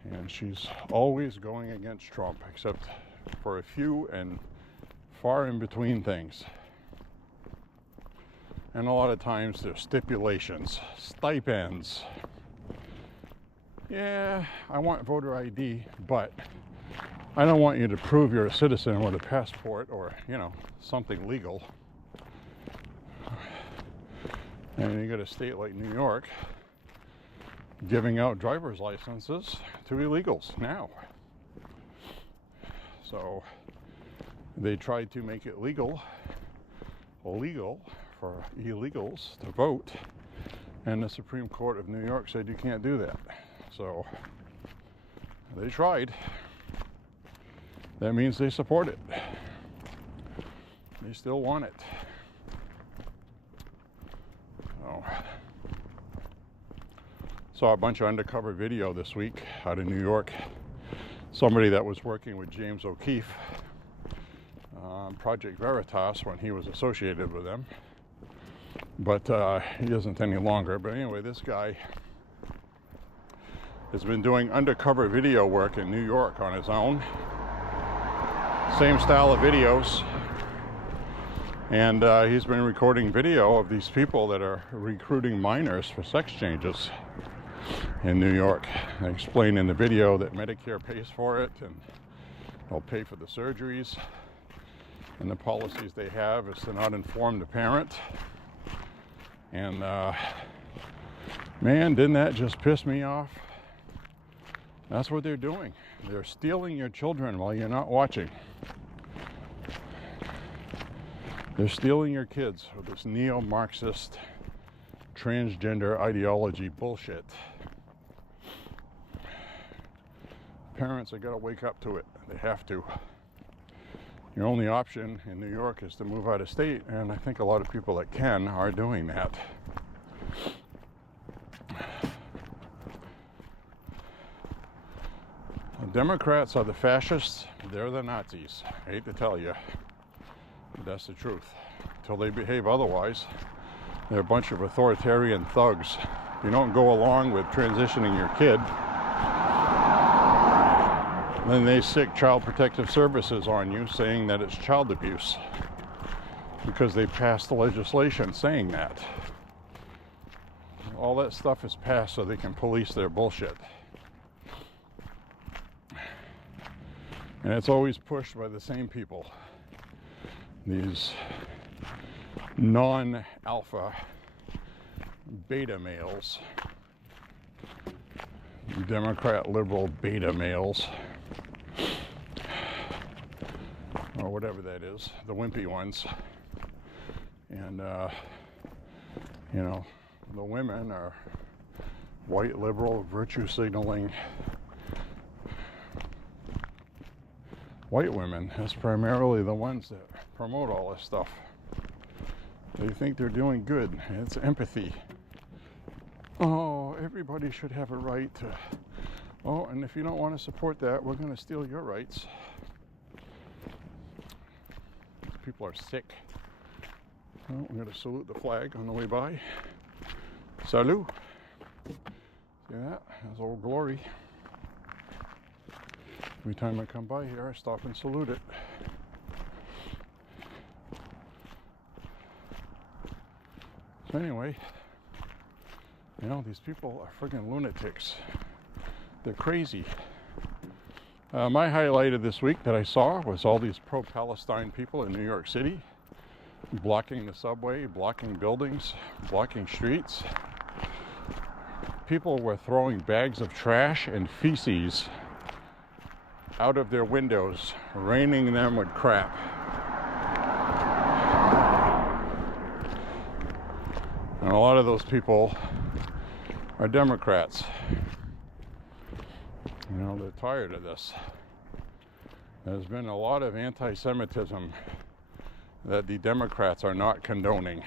And she's always going against Trump, except for a few and far in between things. And a lot of times there's stipulations, stipends, yeah, I want voter ID, but I don't want you to prove you're a citizen with a passport or, you know, something legal. And you got a state like New York giving out driver's licenses to illegals now. So they tried to make it illegal for illegals to vote, and the Supreme Court of New York said you can't do that. So they tried. That means they support it. They still want it. So, saw a bunch of undercover video this week out of New York. Somebody that was working with James O'Keefe on Project Veritas when he was associated with them. But he isn't any longer. But anyway, this guy has been doing undercover video work in New York on his own. Same style of videos. And he's been recording video of these people that are recruiting minors for sex changes in New York. They explain in the video that Medicare pays for it and they'll pay for the surgeries. And the policies they have is to not inform the parent. And man, didn't that just piss me off? That's what they're doing. They're stealing your children while you're not watching. They're stealing your kids with this neo-Marxist transgender ideology bullshit. Parents have got to wake up to it. They have to. Your only option in New York is to move out of state, and I think a lot of people that can are doing that. The Democrats are the fascists, they're the Nazis. I hate to tell you. That's the truth. Until they behave otherwise, they're a bunch of authoritarian thugs. If you don't go along with transitioning your kid, then they sick Child Protective Services on you, saying that it's child abuse because they passed the legislation saying that. All that stuff is passed so they can police their bullshit. And it's always pushed by the same people. These non-alpha beta males, Democrat liberal beta males, or whatever that is, the wimpy ones. And you know, the women are white liberal virtue signaling white women. That's primarily the ones that promote all this stuff. They think they're doing good. It's empathy. Oh, everybody should have a right to. Oh, and if you don't want to support that, we're going to steal your rights. These people are sick. Oh, I'm going to salute the flag on the way by. Salut. See that? That's Old Glory. Every time I come by here, I stop and salute it. So anyway, you know, these people are friggin' lunatics. They're crazy. My highlight of this week that I saw was all these pro-Palestine people in New York City blocking the subway, blocking buildings, blocking streets. People were throwing bags of trash and feces out of their windows, raining them with crap. And a lot of those people are Democrats. You know, they're tired of this. There's been a lot of anti-Semitism that the Democrats are not condoning,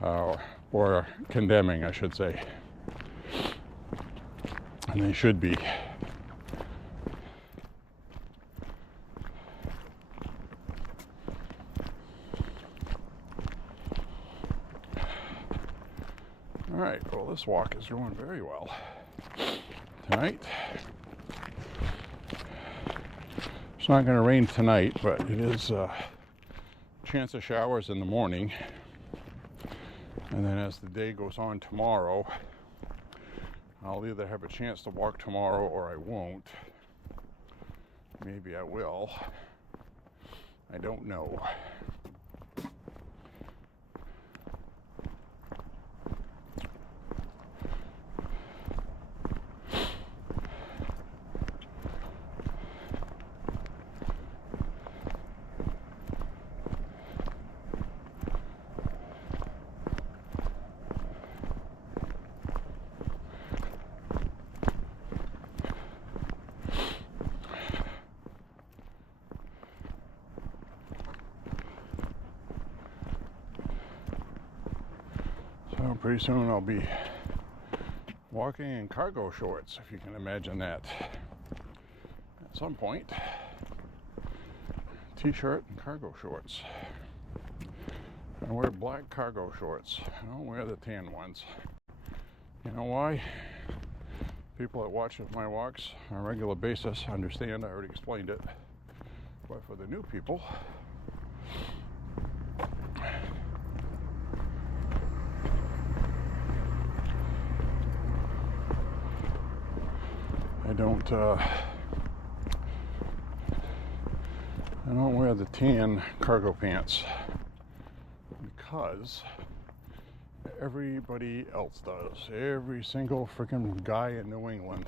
or condemning, I should say. And they should be. All right, well, this walk is going very well tonight. It's not going to rain tonight, but it is chance of showers in the morning. And then as the day goes on tomorrow, I'll either have a chance to walk tomorrow or I won't. Maybe I will. I don't know. So pretty soon I'll be walking in cargo shorts, if you can imagine that. At some point, t-shirt and cargo shorts. I wear black cargo shorts. I don't wear the tan ones. You know why? People that watch my walks on a regular basis understand. I already explained it. But for the new people, I don't wear the tan cargo pants because everybody else does. Every single freaking guy in New England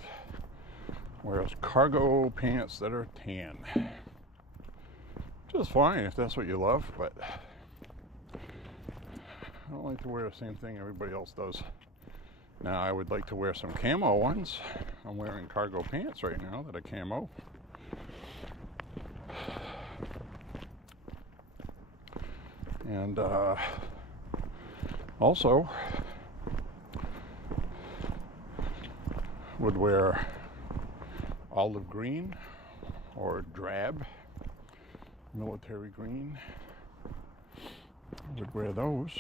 wears cargo pants that are tan. Which is fine if that's what you love, but I don't like to wear the same thing everybody else does. Now, I would like to wear some camo ones. I'm wearing cargo pants right now that are camo. And also would wear olive green or drab, military green. I would wear those.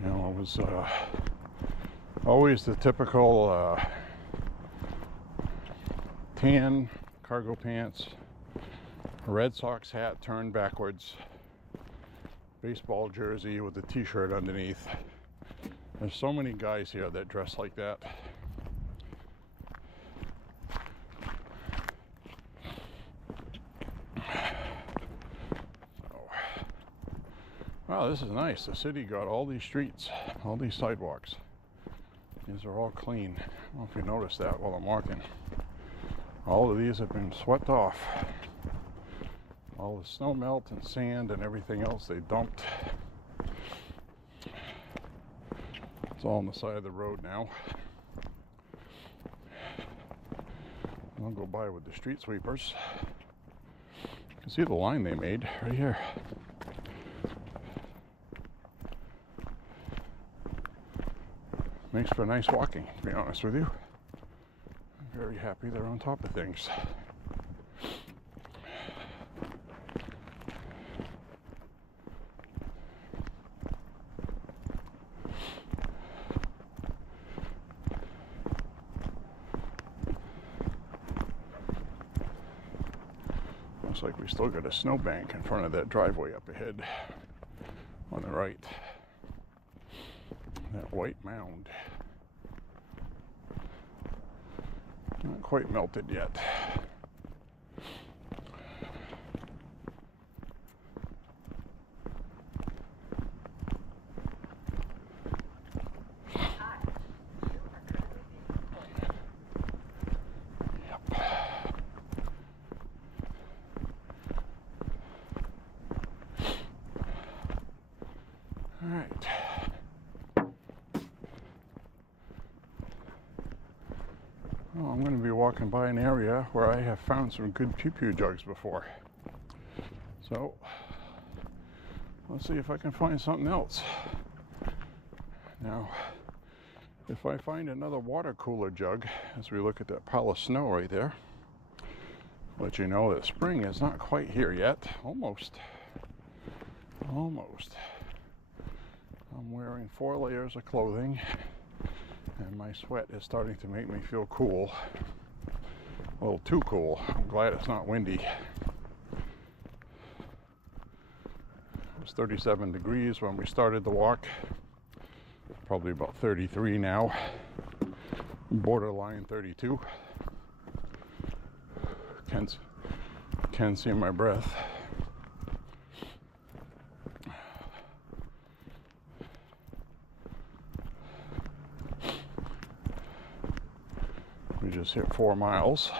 You know, it was always the typical tan cargo pants, Red Sox hat turned backwards, baseball jersey with a t-shirt underneath. There's so many guys here that dress like that. Wow, this is nice. The city got all these streets, all these sidewalks. These are all clean. I don't know if you noticed that while I'm walking. All of these have been swept off. All the snow melt and sand and everything else they dumped. It's all on the side of the road now. I'll go by with the street sweepers. You can see the line they made right here. Makes for nice walking, to be honest with you. I'm very happy they're on top of things. Looks like we still got a snowbank in front of that driveway up ahead on the right. That white mound. Not quite melted yet. Yep. All right. Well, I'm going to be walking by an area where I have found some good pew-pew jugs before. So, let's see if I can find something else. Now, if I find another water cooler jug, as we look at that pile of snow right there, I'll let you know that spring is not quite here yet. Almost. Almost. I'm wearing 4 layers of clothing. And my sweat is starting to make me feel cool. A little too cool. I'm glad it's not windy. 37 degrees when we started the walk. Probably about 33 now. Borderline 32. Can see my breath. We just hit 4 miles.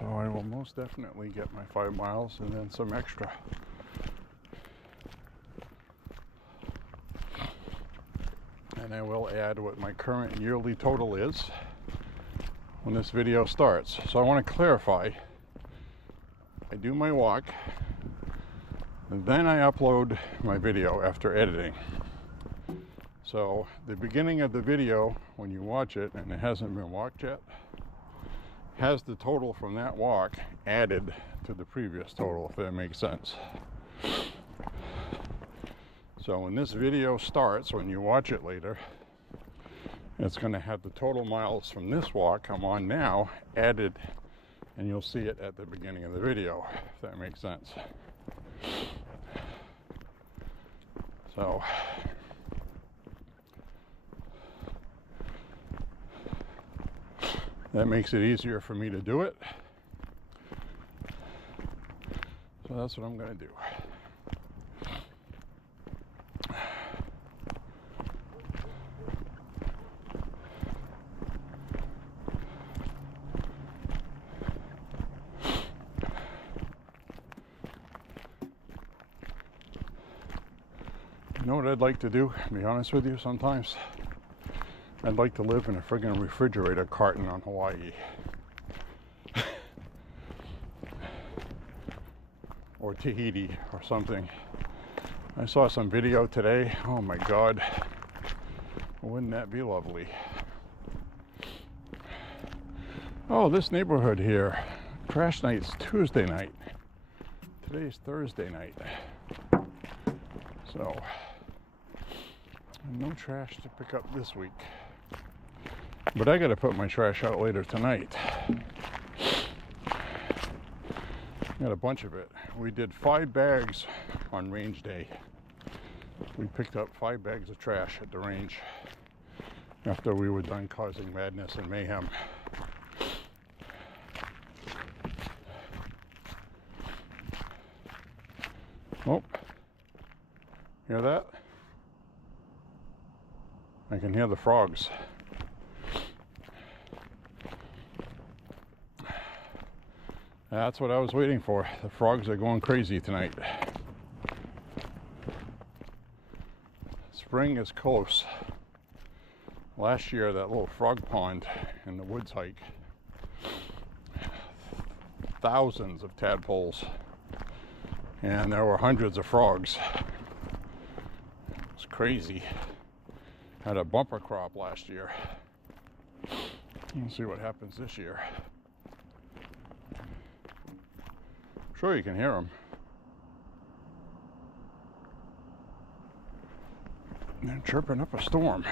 So I will most definitely get my 5 miles and then some extra. And I will add what my current yearly total is when this video starts. So I want to clarify, I do my walk, and then I upload my video after editing. So the beginning of the video, when you watch it and it hasn't been walked yet, has the total from that walk added to the previous total, if that makes sense. So when this video starts, when you watch it later, it's going to have the total miles from this walk I'm on now added, and you'll see it at the beginning of the video, if that makes sense. So that makes it easier for me to do it. So that's what I'm going to do. You know what I'd like to do, to be honest with you, sometimes? I'd like to live in a friggin' refrigerator carton on Hawaii. Or Tahiti or something. I saw some video today. Oh my God. Wouldn't that be lovely? Oh, this neighborhood here. Trash night's Tuesday night. Today's Thursday night. So, no trash to pick up this week. But I gotta put my trash out later tonight. Got a bunch of it. We did 5 bags on range day. We picked up 5 bags of trash at the range after we were done causing madness and mayhem. Oh, hear that? I can hear the frogs. That's what I was waiting for. The frogs are going crazy tonight. Spring is close. Last year, that little frog pond in the woods hike, thousands of tadpoles, and there were hundreds of frogs. It's crazy. Had a bumper crop last year. Let's see what happens this year. Sure, you can hear them. They're chirping up a storm.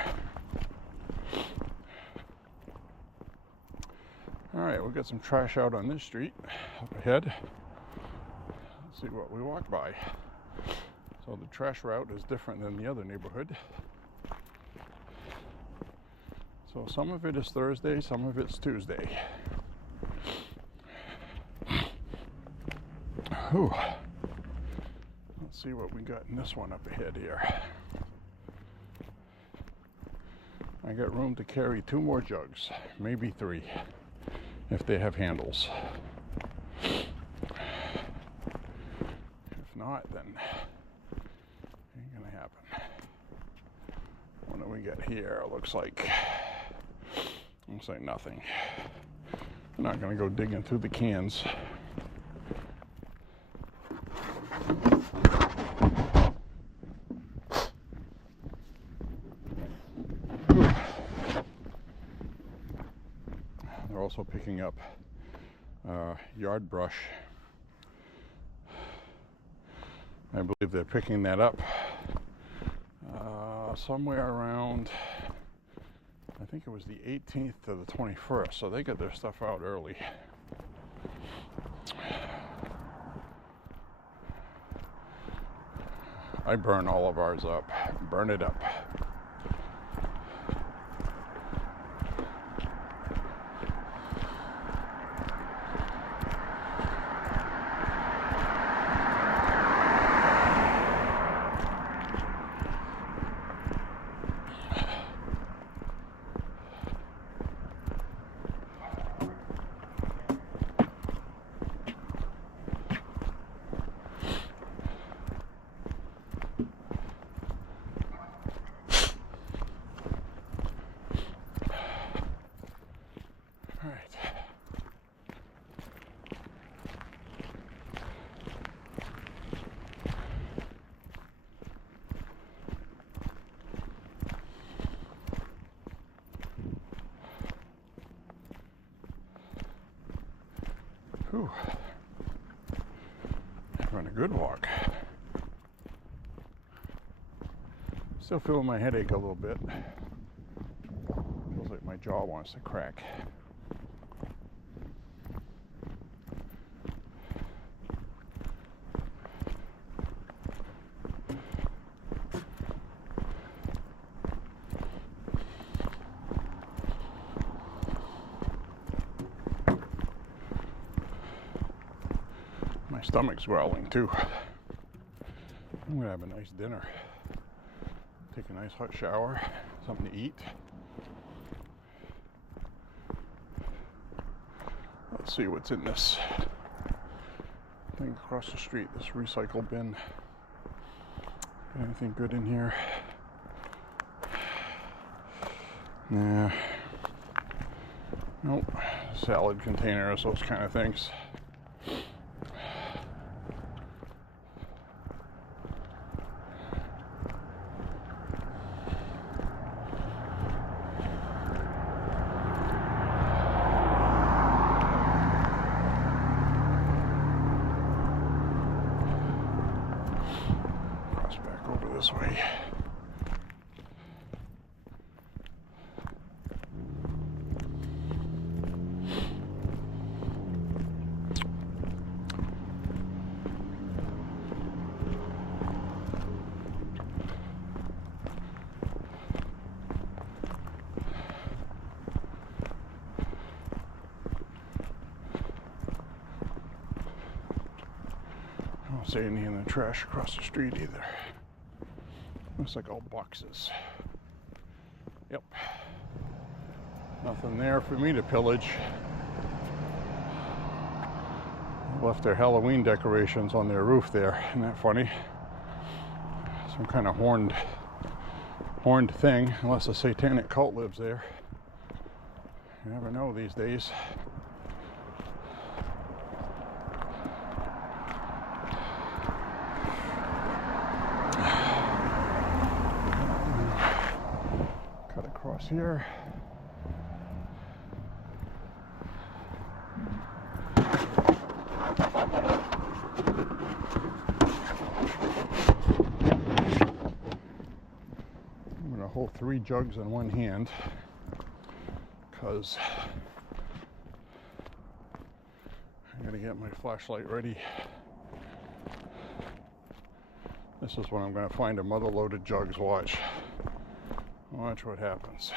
All right, we'll get some trash out on this street up ahead. Let's see what we walk by. So the trash route is different than the other neighborhood. So some of it is Thursday, some of it's Tuesday. Whew. Let's see what we got in this one up ahead here. I got room to carry 2 more jugs, maybe 3, if they have handles. If not, then ain't gonna happen. What do we got here? Looks like nothing. I'm not gonna go digging through the cans. They're also picking up yard brush. I believe they're picking that up somewhere around, I think it was the 18th to the 21st, so they got their stuff out early. I burn all of ours up. Burn it up. Whew. Having a good walk. Still feeling my headache a little bit. Feels like my jaw wants to crack. My stomach's growling too. I'm gonna have a nice dinner. Take a nice hot shower, something to eat. Let's see what's in this thing across the street, this recycle bin. Anything good in here? Nah. Nope. Salad containers, those kind of things. This way. I don't see any in the trash across the street either. Looks like all boxes. Yep. Nothing there for me to pillage. Left their Halloween decorations on their roof there. Isn't that funny? Some kind of horned thing, unless a satanic cult lives there. You never know these days. Here. I'm going to hold 3 jugs in one hand because I'm going to get my flashlight ready. This is when I'm going to find a mother-loaded jugs. Watch what happens.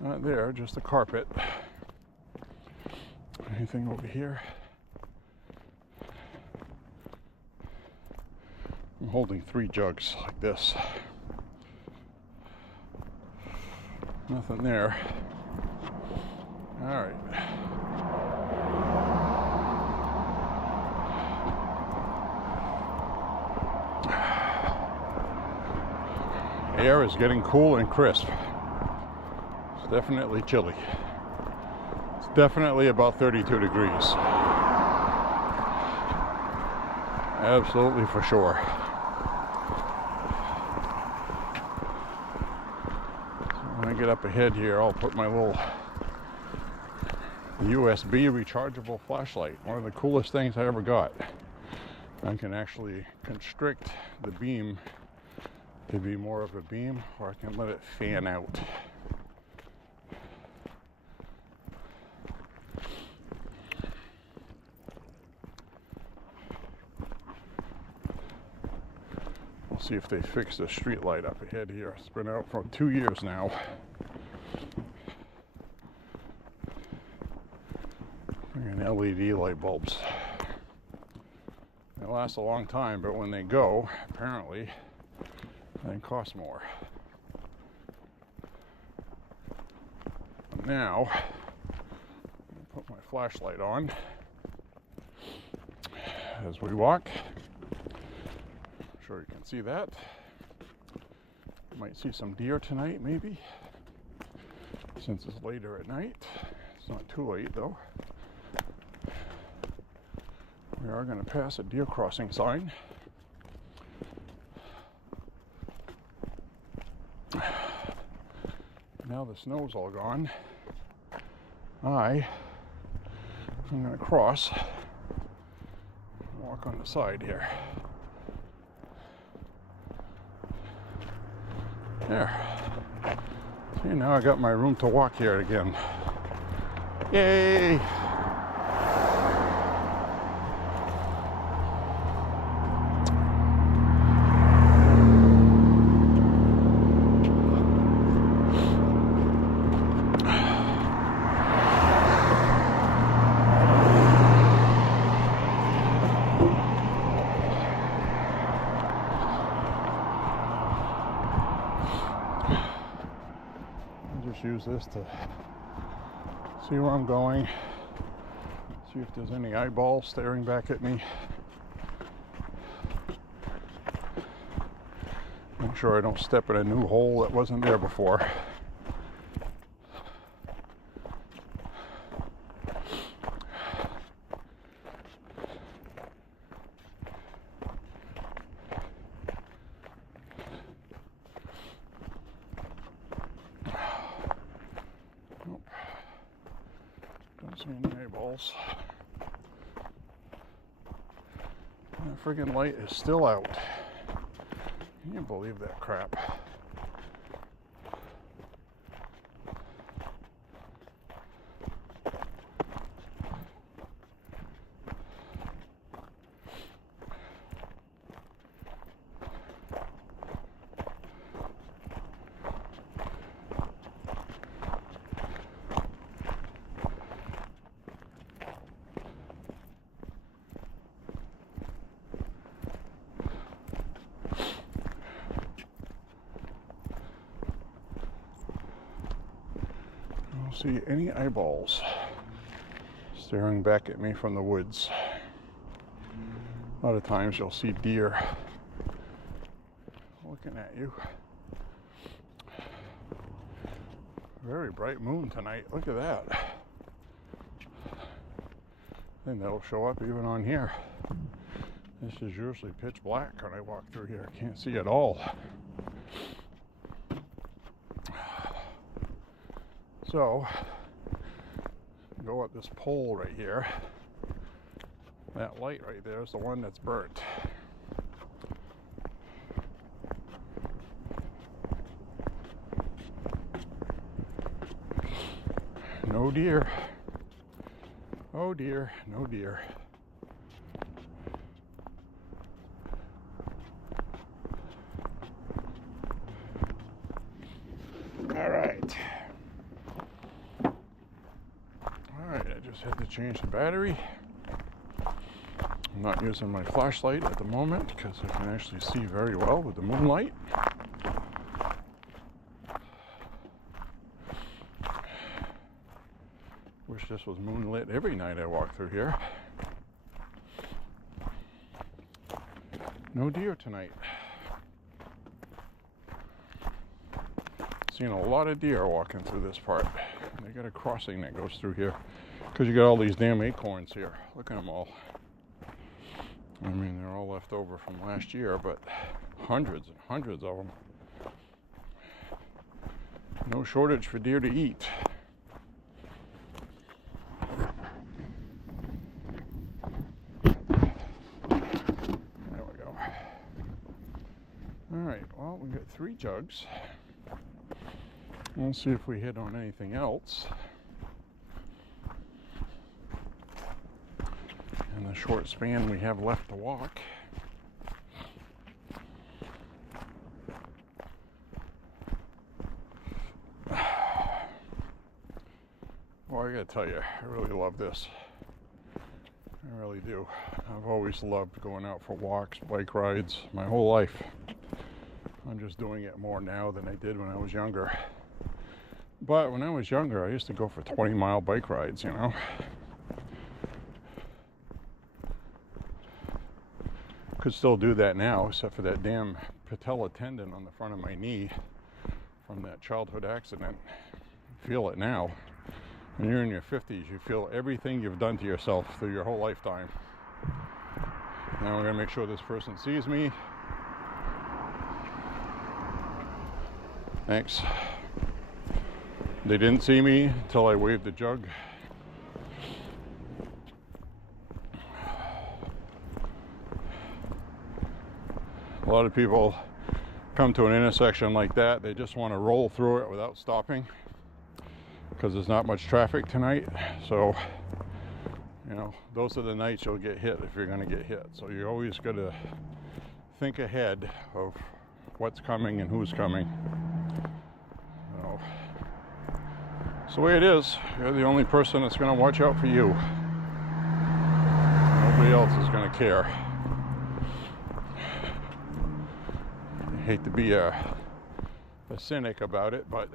Not there, just the carpet. Anything over here? I'm holding 3 jugs like this. Nothing there. All right. Air is getting cool and crisp. It's definitely chilly. It's definitely about 32 degrees. Absolutely for sure. So when I get up ahead here, I'll put my little USB rechargeable flashlight. One of the coolest things I ever got. I can actually constrict the beam to be more of a beam, or I can let it fan out. See if they fix the street light up ahead here. It's been out for 2 years now. And LED light bulbs. They last a long time, but when they go, apparently, they cost more. Now, I'm gonna put my flashlight on as we walk. I'm sure you can see that. Might see some deer tonight, maybe, since it's later at night. It's not too late though. We are going to pass a deer crossing sign. Now the snow's all gone. I'm going to cross, walk on the side here. There. See, now I got my room to walk here again. Yay! Use this to see where I'm going, see if there's any eyeballs staring back at me. Make sure I don't step in a new hole that wasn't there before. Don't see any eyeballs. That friggin' light is still out. Can you believe that crap? See any eyeballs staring back at me from the woods. A lot of times you'll see deer looking at you. Very bright moon tonight. Look at that. I think that'll show up even on here. This is usually pitch black when I walk through here. I can't see at all. So, go up this pole right here. That light right there is the one that's burnt. No deer. Oh dear, no deer. All right. I just had to change the battery. I'm not using my flashlight at the moment because I can actually see very well with the moonlight. Wish this was moonlit every night I walk through here. No deer tonight. Seen a lot of deer walking through this part. They got a crossing that goes through here because you got all these damn acorns here. Look at them all. I mean, they're all left over from last year, but hundreds and hundreds of them. No shortage for deer to eat. There we go. All right, well, we got 3 jugs. We'll see if we hit on anything else in the short span we have left to walk. gotta tell you, I really love this. I really do. I've always loved going out for walks, bike rides, my whole life. I'm just doing it more now than I did when I was younger. But when I was younger, I used to go for 20-mile bike rides, you know. Could still do that now, except for that damn patella tendon on the front of my knee from that childhood accident. Feel it now. When you're in your 50s, you feel everything you've done to yourself through your whole lifetime. Now we're gonna make sure this person sees me. Thanks. They didn't see me until I waved the jug. A lot of people come to an intersection like that, they just want to roll through it without stopping because there's not much traffic tonight. So, you know, those are the nights you'll get hit if you're going to get hit. So you always got to think ahead of what's coming and who's coming. So, it's the way it is. You're the only person that's going to watch out for you. Nobody else is going to care. I hate to be a cynic about it, but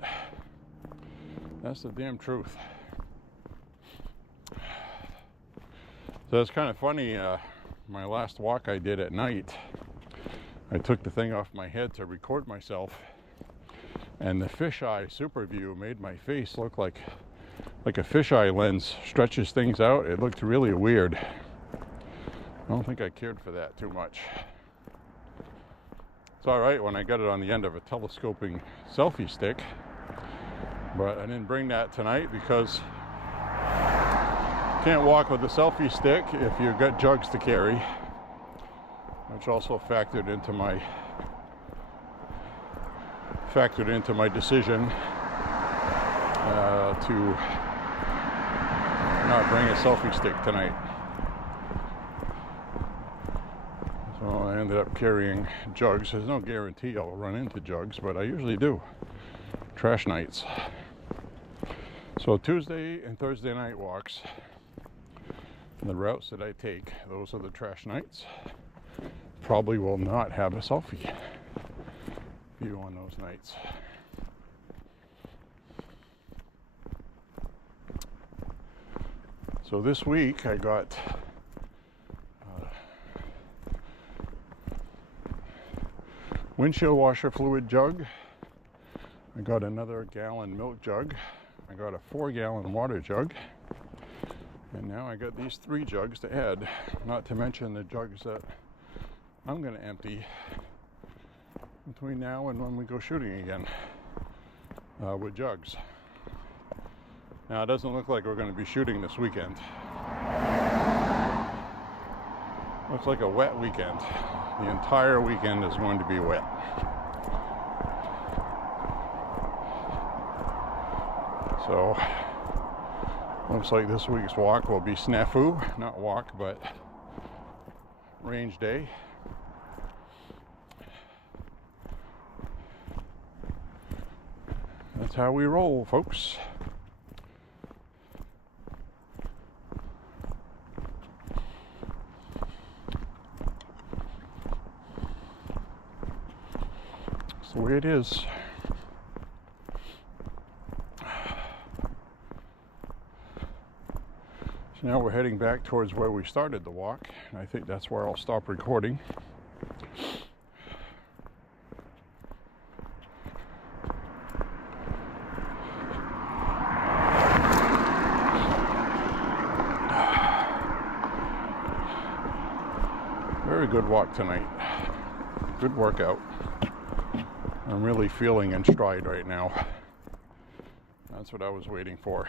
that's the damn truth. So it's kind of funny, my last walk I did at night, I took the thing off my head to record myself, and the fisheye super view made my face look like a fisheye lens stretches things out. It looked really weird. I don't think I cared for that too much. It's alright when I got it on the end of a telescoping selfie stick, but I didn't bring that tonight because you can't walk with a selfie stick if you've got jugs to carry, which also factored into my decision to not bring a selfie stick tonight. So I ended up carrying jugs. There's no guarantee I'll run into jugs, but I usually do. Trash nights. So Tuesday and Thursday night walks, the routes that I take, those are the trash nights. Probably will not have a selfie view on those nights. So this week I got windshield washer fluid jug. I got another gallon milk jug. I got a 4-gallon water jug. And now I got these 3 jugs to add, not to mention the jugs that I'm going to empty between now and when we go shooting again with jugs. Now it doesn't look like we're going to be shooting this weekend. Looks like a wet weekend. The entire weekend is going to be wet. So, looks like this week's walk will be snafu. Not walk, but range day. That's how we roll, folks. It's the way it is. So now we're heading back towards where we started the walk, and I think that's where I'll stop recording. Very good walk tonight. Good workout. I'm really feeling in stride right now. That's what I was waiting for.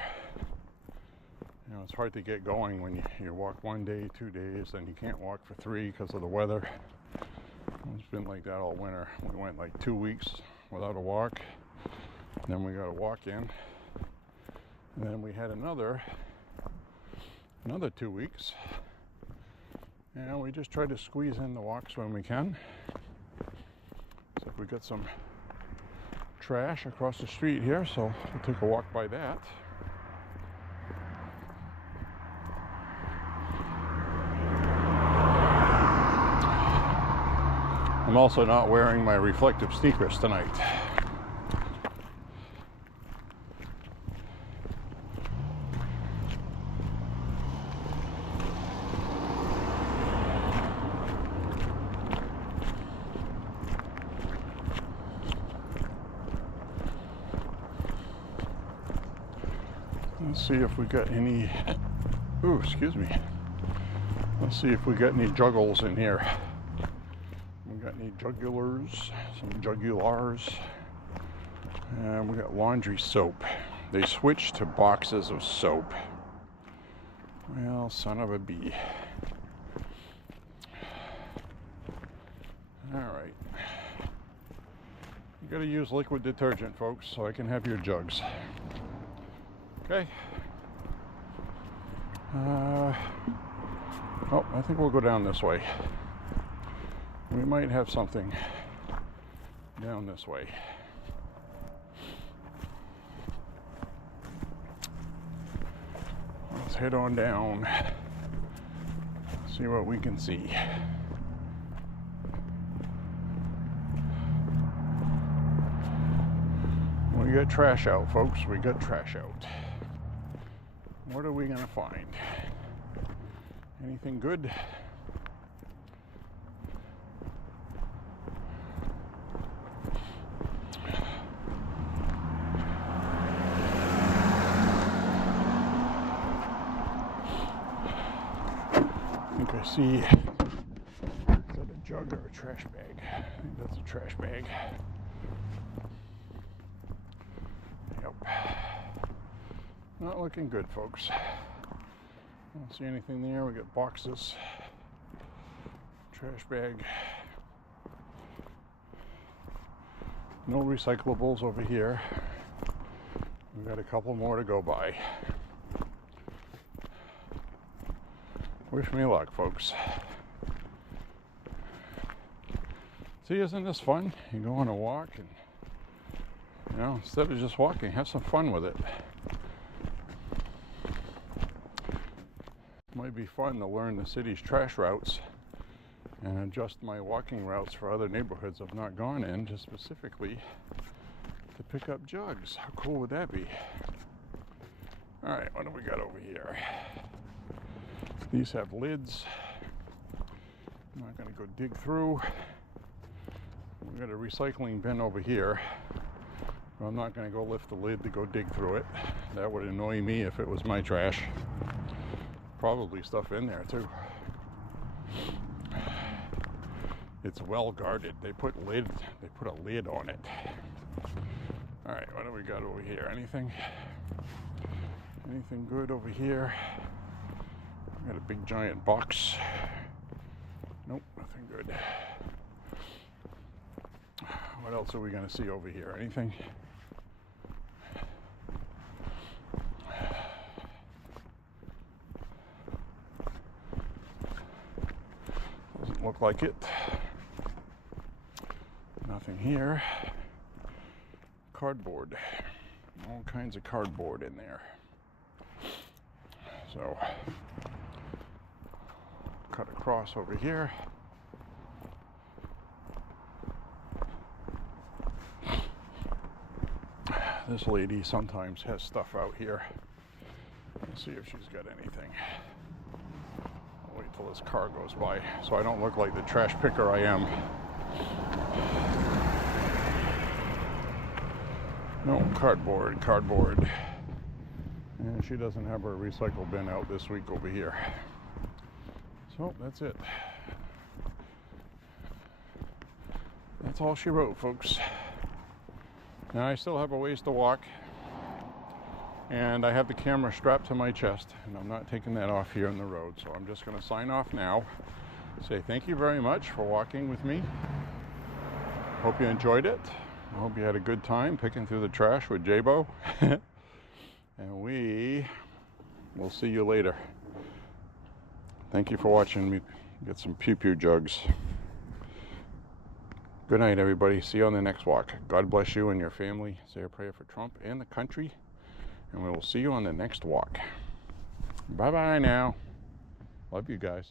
You know, it's hard to get going when you walk 1 day, 2 days, then you can't walk for 3 because of the weather. It's been like that all winter. We went like 2 weeks without a walk. Then we got a walk in. And then we had another 2 weeks. And we just try to squeeze in the walks when we can. So we got some trash across the street here, so we'll take a walk by that. I'm also not wearing my reflective sneakers tonight. Let's see if we got any, ooh, excuse me. Let's see if we got any juggles in here. We got any jugulars, some jugulars. And we got laundry soap. They switched to boxes of soap. Well, son of a bee. All right. You gotta use liquid detergent, folks, so I can have your jugs. Okay. Oh, I think we'll go down this way. We might have something down this way. Let's head on down. See what we can see. We got trash out, folks. We got trash out. What are we gonna find? Anything good? I think I see, is that a jug or a trash bag? I think that's a trash bag. Yep. Not looking good, folks. I don't see anything there. We got boxes, trash bag. No recyclables over here. We've got a couple more to go by. Wish me luck, folks. See, isn't this fun? You go on a walk and, you know, instead of just walking, have some fun with it. Might be fun to learn the city's trash routes and adjust my walking routes for other neighborhoods I've not gone in, just specifically to pick up jugs. How cool would that be? All right, what do we got over here? These have lids. I'm not gonna go dig through. We've got a recycling bin over here. But I'm not gonna go lift the lid to go dig through it. That would annoy me if it was my trash. Probably stuff in there too. It's well guarded. They put a lid on it. All right, what do we got over here? Anything good over here? Got a big giant box. Nope, nothing good. What else are we gonna see over here? Anything? Doesn't look like it. Nothing here. Cardboard. All kinds of cardboard in there. So, cut across over here. This lady sometimes has stuff out here. Let's see if she's got anything. I'll wait till this car goes by so I don't look like the trash picker I am. No, cardboard. And she doesn't have her recycle bin out this week over here. So that's it. That's all she wrote, folks. Now I still have a ways to walk, and I have the camera strapped to my chest, and I'm not taking that off here on the road. So I'm just going to sign off now. Say thank you very much for walking with me. Hope you enjoyed it. I hope you had a good time picking through the trash with J.Beau. And we will see you later. Thank you for watching me get some pew-pew jugs. Good night, everybody. See you on the next walk. God bless you and your family. Say a prayer for Trump and the country. And we will see you on the next walk. Bye-bye now. Love you guys.